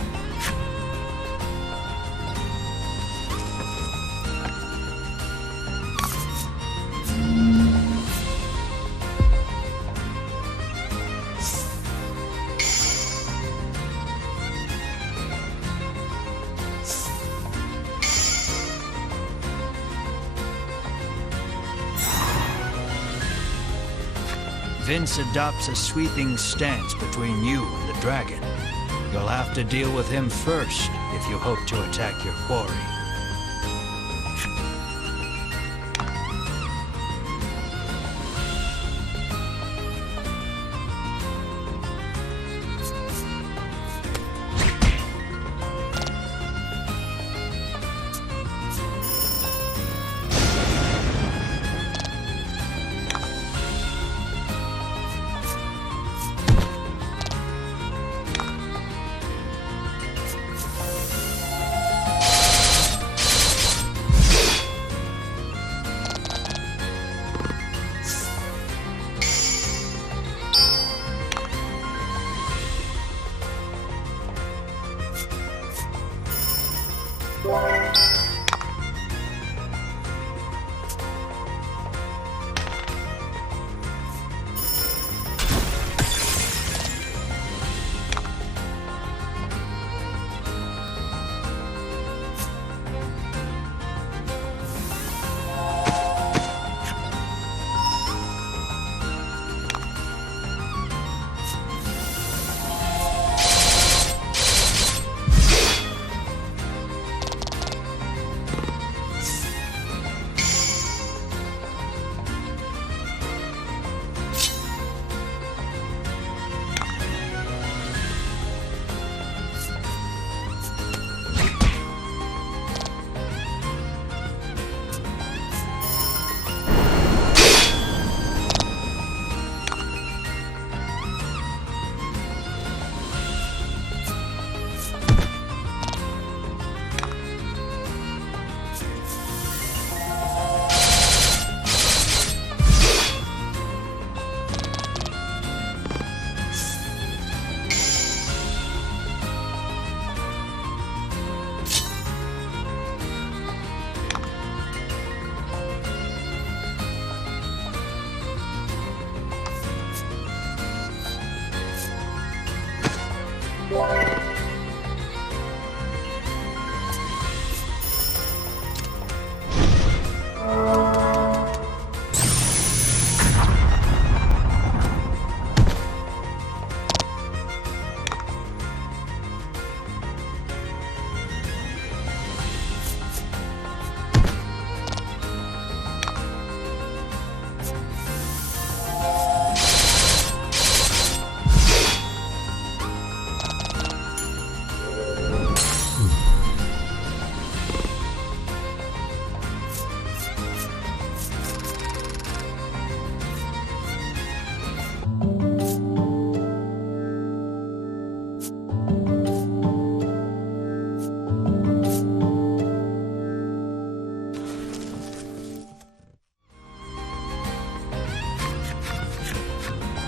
Vince adopts a sweeping stance between you and the dragon. You'll have to deal with him first if you hope to attack your quarry.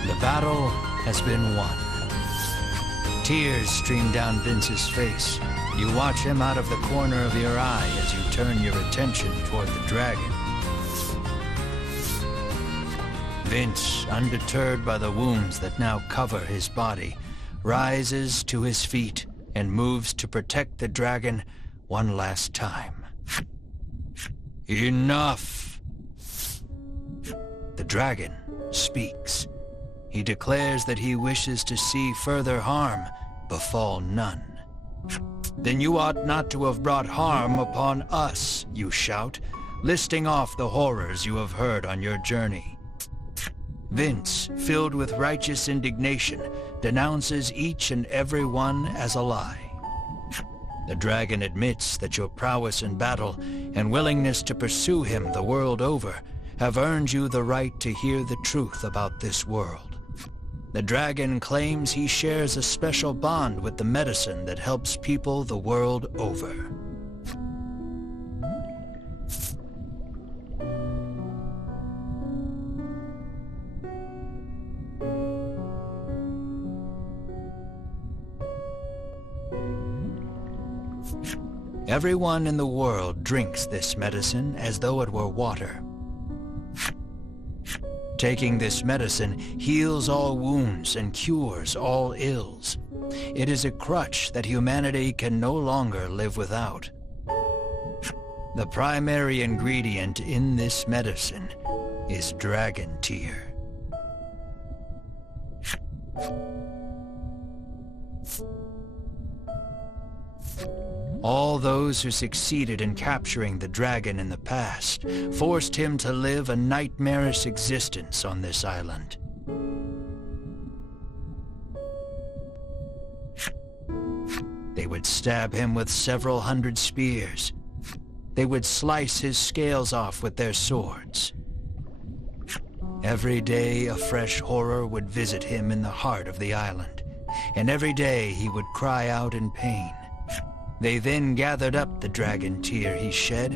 The battle has been won. Tears stream down Vince's face. You watch him out of the corner of your eye as you turn your attention toward the dragon. Vince, undeterred by the wounds that now cover his body, rises to his feet and moves to protect the dragon one last time. Enough! The dragon speaks. He declares that he wishes to see further harm befall none. Then you ought not to have brought harm upon us, you shout, listing off the horrors you have heard on your journey. Vince, filled with righteous indignation, denounces each and every one as a lie. The dragon admits that your prowess in battle and willingness to pursue him the world over have earned you the right to hear the truth about this world. The dragon claims he shares a special bond with the medicine that helps people the world over. Everyone in the world drinks this medicine as though it were water. Taking this medicine heals all wounds and cures all ills. It is a crutch that humanity can no longer live without. The primary ingredient in this medicine is dragon tear. All those who succeeded in capturing the dragon in the past forced him to live a nightmarish existence on this island. They would stab him with several hundred spears. They would slice his scales off with their swords. Every day a fresh horror would visit him in the heart of the island, and every day he would cry out in pain. They then gathered up the dragon tear he shed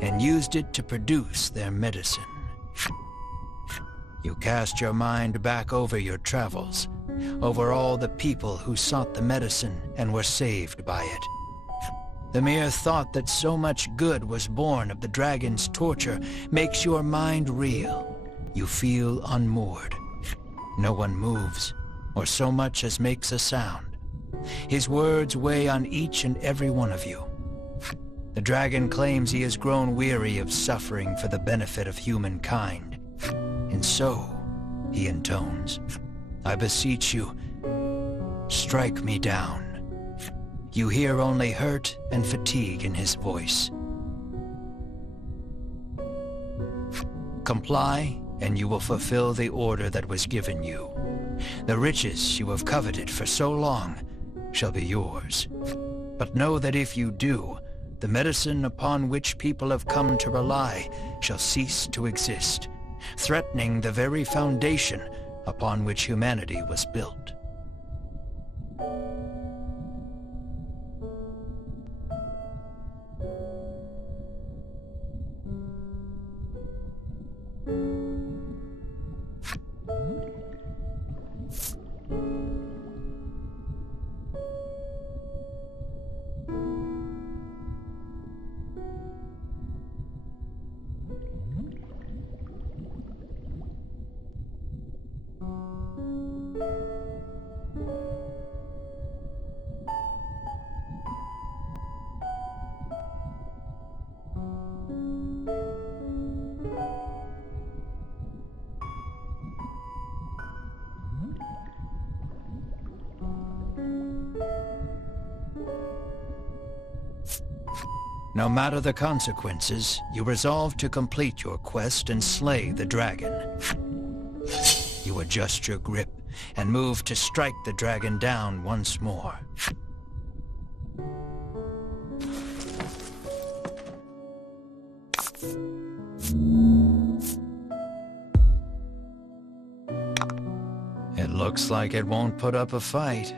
and used it to produce their medicine. You cast your mind back over your travels, over all the people who sought the medicine and were saved by it. The mere thought that so much good was born of the dragon's torture makes your mind reel. You feel unmoored. No one moves, or so much as makes a sound. His words weigh on each and every one of you. The dragon claims he has grown weary of suffering for the benefit of humankind. And so, he intones, I beseech you, strike me down. You hear only hurt and fatigue in his voice. Comply, and you will fulfill the order that was given you. The riches you have coveted for so long shall be yours. But know that if you do, the medicine upon which people have come to rely shall cease to exist, threatening the very foundation upon which humanity was built. No matter the consequences, you resolve to complete your quest and slay the dragon. You adjust your grip and move to strike the dragon down once more. It looks like it won't put up a fight.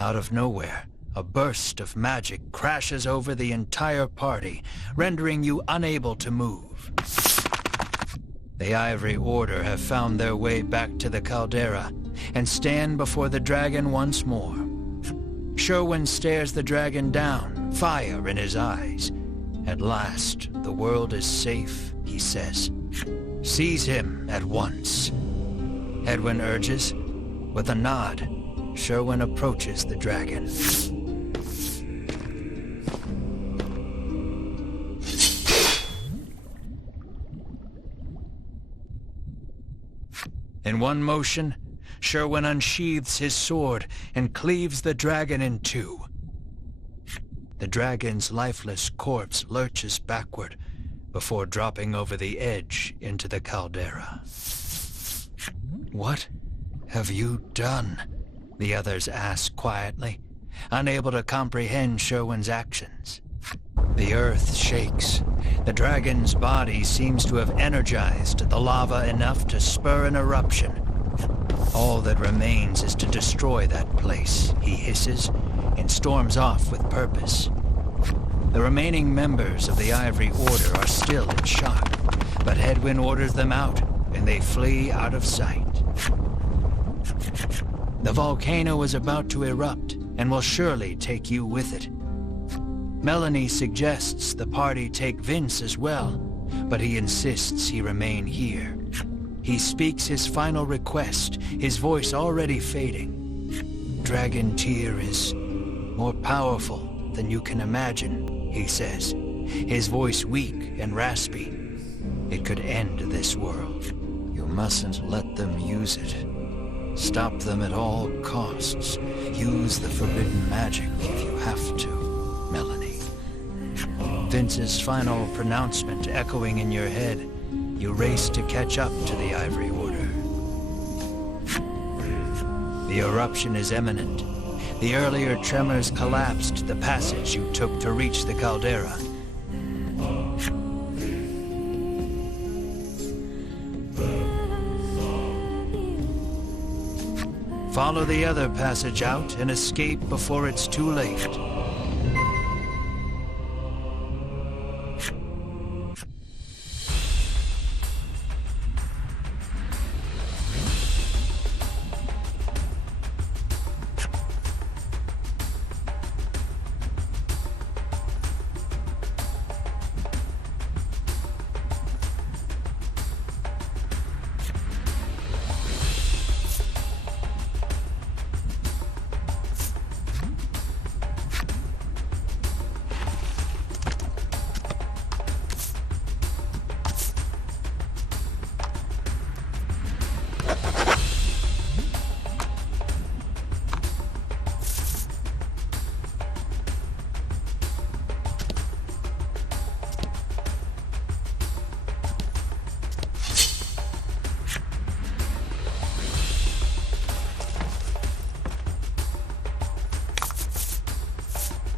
Out of nowhere, a burst of magic crashes over the entire party, rendering you unable to move. The Ivory Order have found their way back to the caldera and stand before the dragon once more. Sherwin stares the dragon down, fire in his eyes. At last, the world is safe, he says. Seize him at once. Edwin urges. With a nod, Sherwin approaches the dragon. In one motion, Sherwin unsheathes his sword and cleaves the dragon in two. The dragon's lifeless corpse lurches backward before dropping over the edge into the caldera. What have you done? The others ask quietly, unable to comprehend Sherwin's actions. The earth shakes. The dragon's body seems to have energized the lava enough to spur an eruption. All that remains is to destroy that place, he hisses, and storms off with purpose. The remaining members of the Ivory Order are still in shock, but Hedwyn orders them out, and they flee out of sight. The volcano is about to erupt, and will surely take you with it. Melanie suggests the party take Vince as well, but he insists he remain here. He speaks his final request, his voice already fading. Dragon Tear is more powerful than you can imagine, he says, his voice weak and raspy. It could end this world. You mustn't let them use it. Stop them at all costs. Use the forbidden magic if you have to, Melanie. Vince's final pronouncement echoing in your head, you race to catch up to the Ivory Order. The eruption is imminent. The earlier tremors collapsed the passage you took to reach the caldera. Follow the other passage out and escape before it's too late.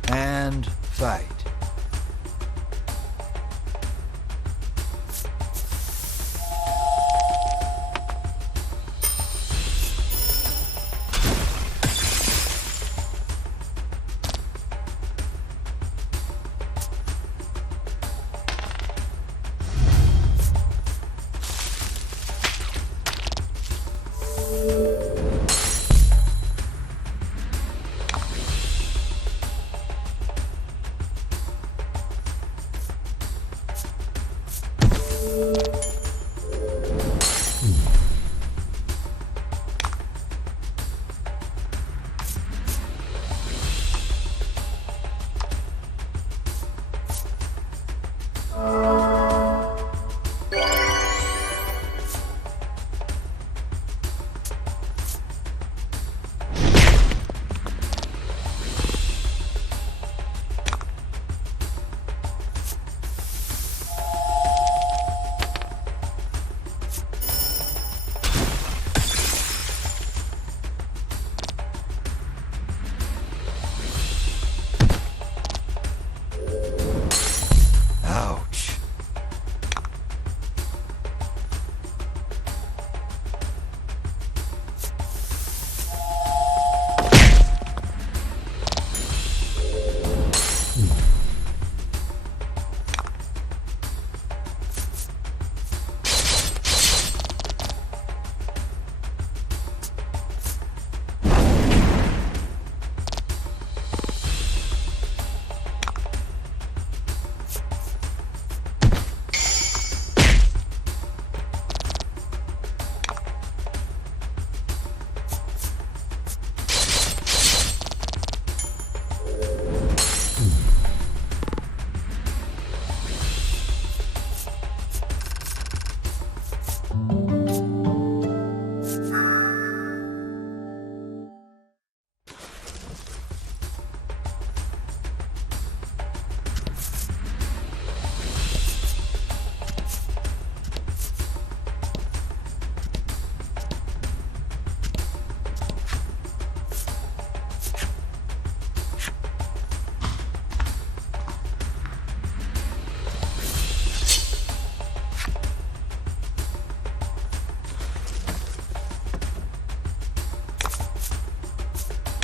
And fight.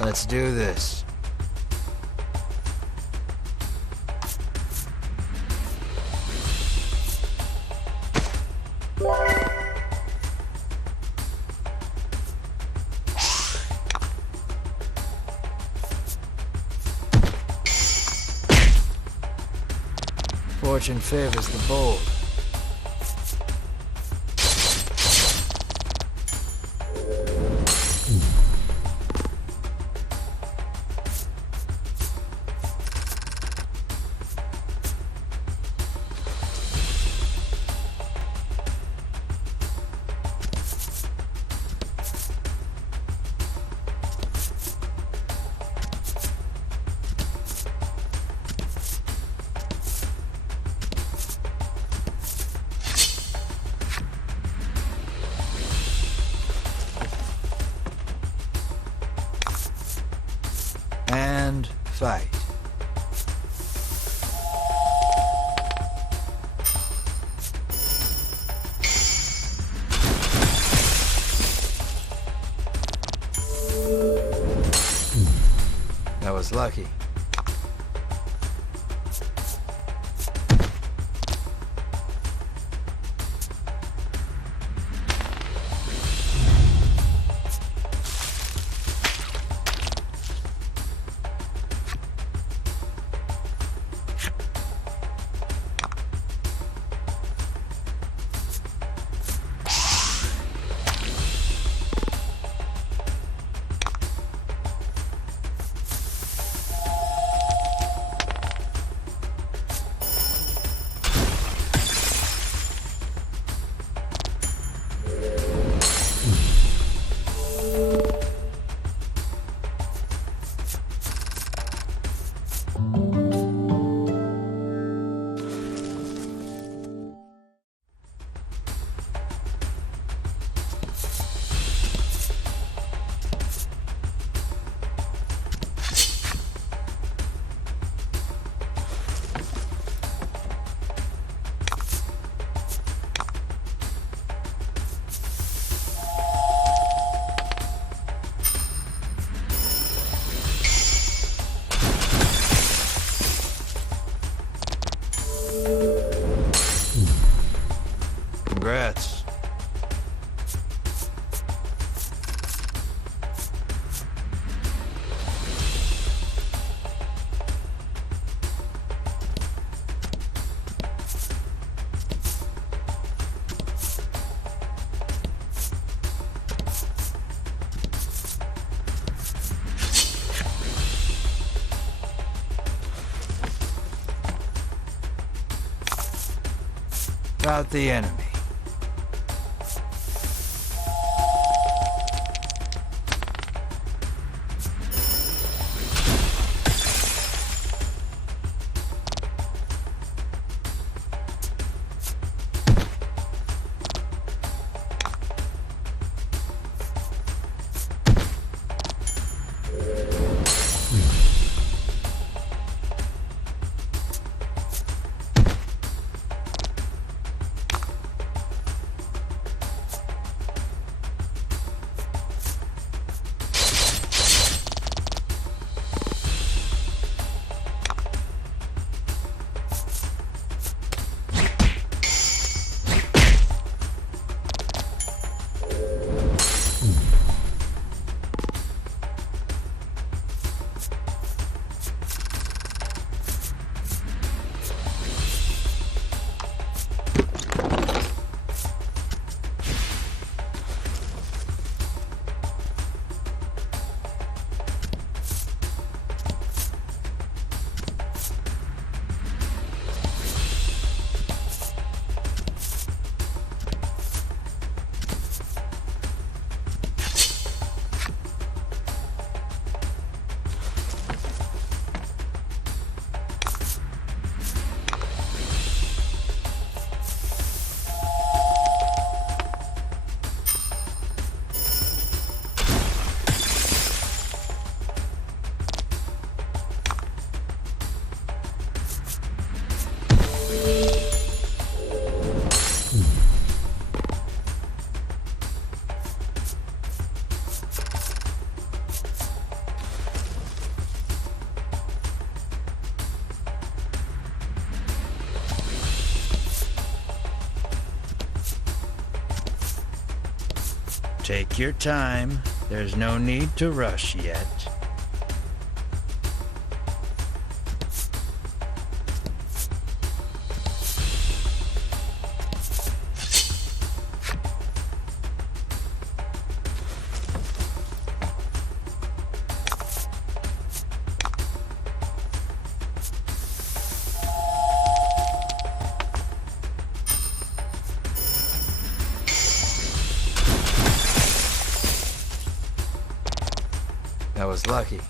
Let's do this. Fortune favors the bold. And fight. That was lucky. about the enemy. Take your time. There's no need to rush yet. That was lucky.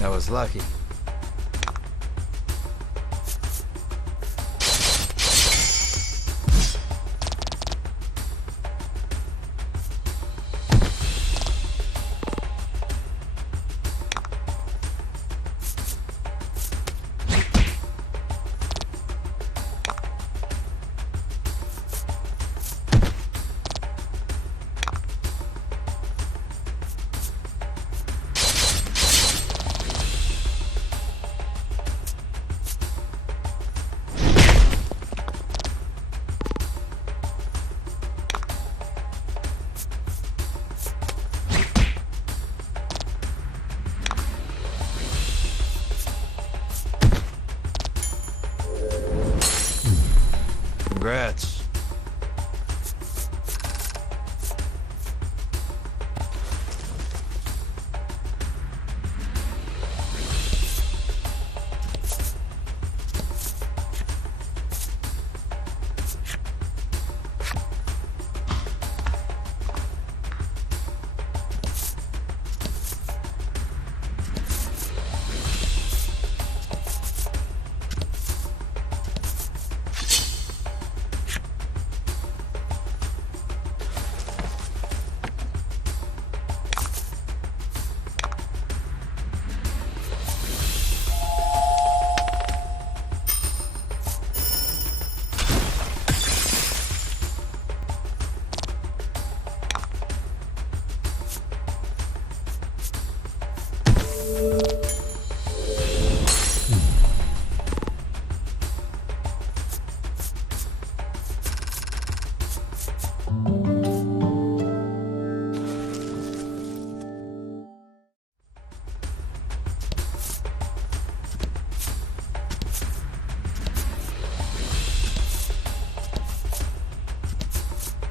That was lucky. Congrats.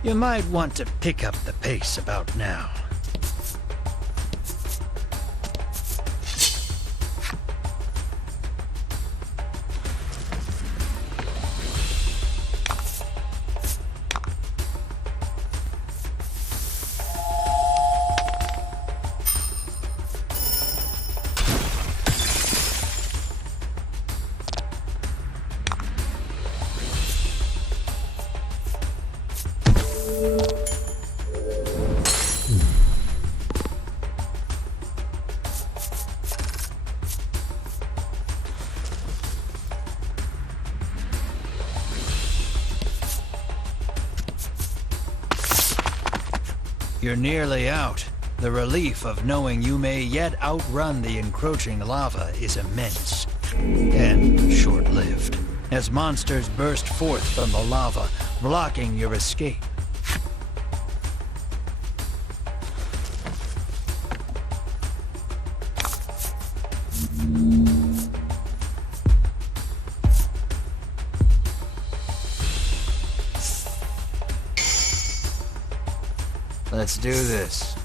You might want to pick up the pace about now. You're nearly out. The relief of knowing you may yet outrun the encroaching lava is immense. And short-lived, as monsters burst forth from the lava, blocking your escape. Let's do this.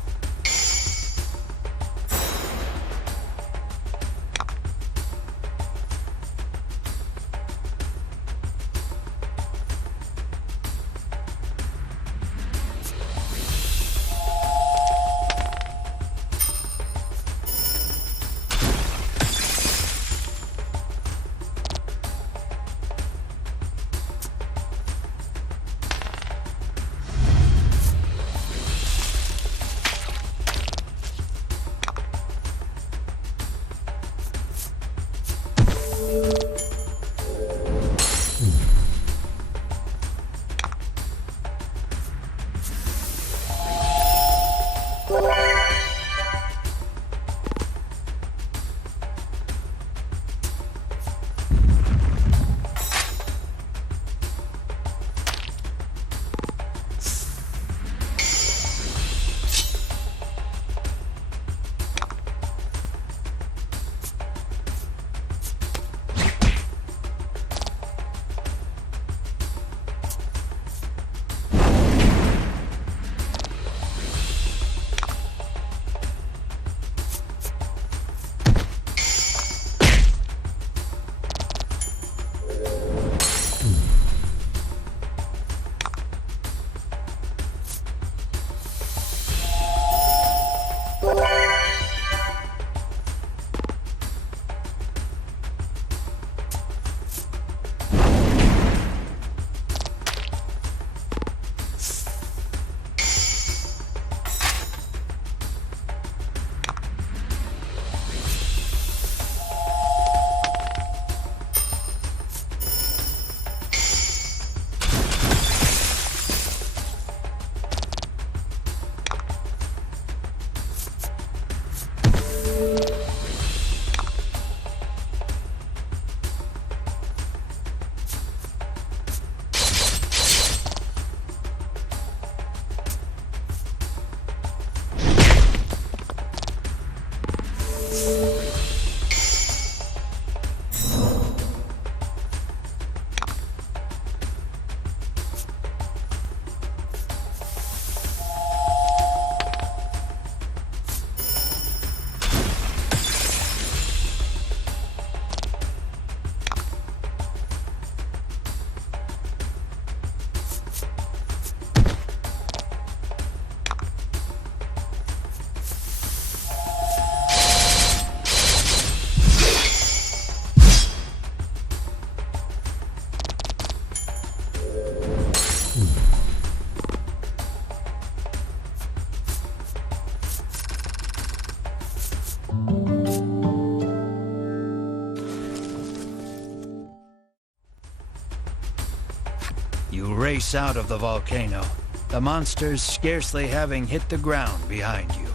You race out of the volcano, the monsters scarcely having hit the ground behind you.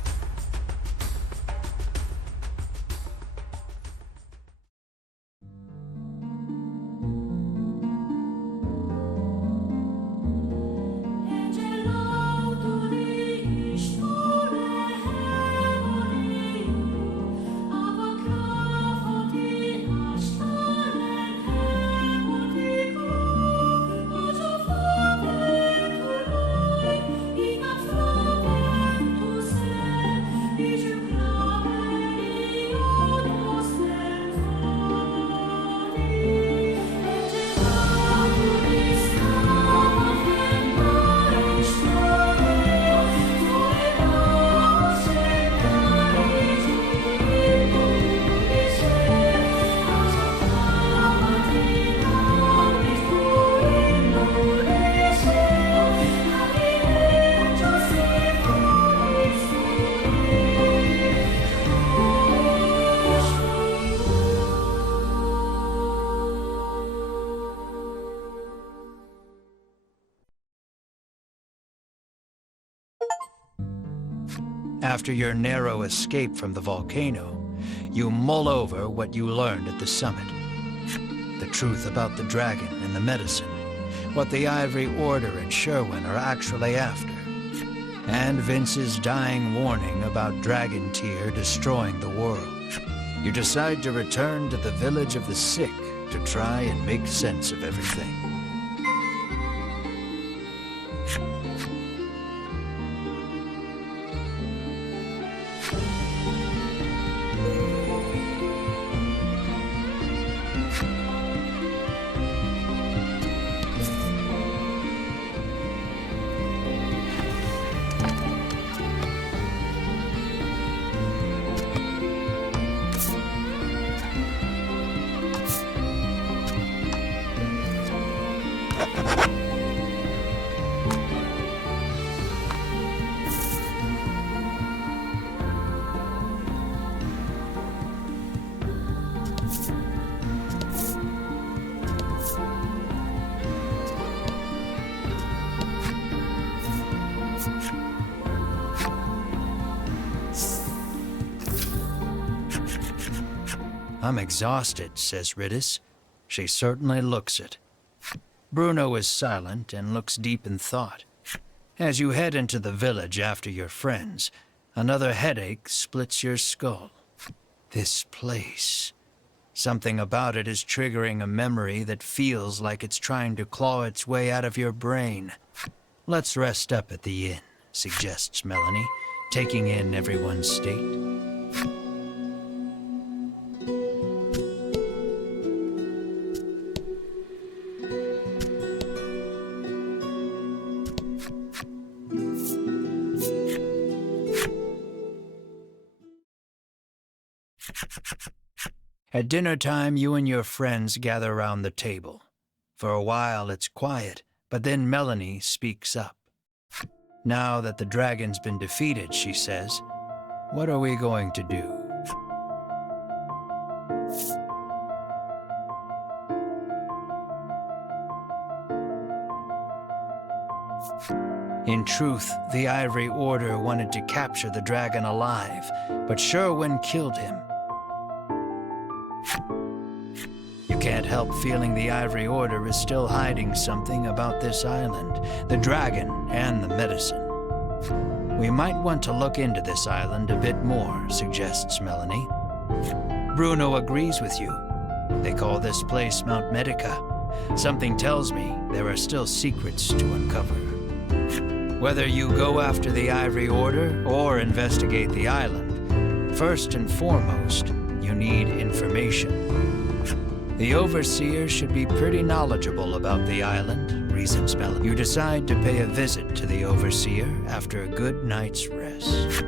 After your narrow escape from the volcano, you mull over what you learned at the summit. The truth about the dragon and the medicine, what the Ivory Order and Sherwin are actually after, and Vince's dying warning about Dragon Tear destroying the world. You decide to return to the village of the sick to try and make sense of everything. "I'm exhausted," says Riddis. She certainly looks it. Bruno is silent and looks deep in thought. As you head into the village after your friends, another headache splits your skull. This place. Something about it is triggering a memory that feels like it's trying to claw its way out of your brain. "Let's rest up at the inn," suggests Melanie, taking in everyone's state. At dinner time, you and your friends gather round the table. For a while, it's quiet, but then Melanie speaks up. Now that the dragon's been defeated, she says, "What are we going to do?" In truth, the Ivory Order wanted to capture the dragon alive, but Sherwin killed him. You can't help feeling the Ivory Order is still hiding something about this island, the dragon and the medicine. "We might want to look into this island a bit more," suggests Melanie. Bruno agrees with you. They call this place Mount Medica. Something tells me there are still secrets to uncover. Whether you go after the Ivory Order or investigate the island, first and foremost, you need information. The Overseer should be pretty knowledgeable about the island, reasons Melanie. You decide to pay a visit to the Overseer after a good night's rest.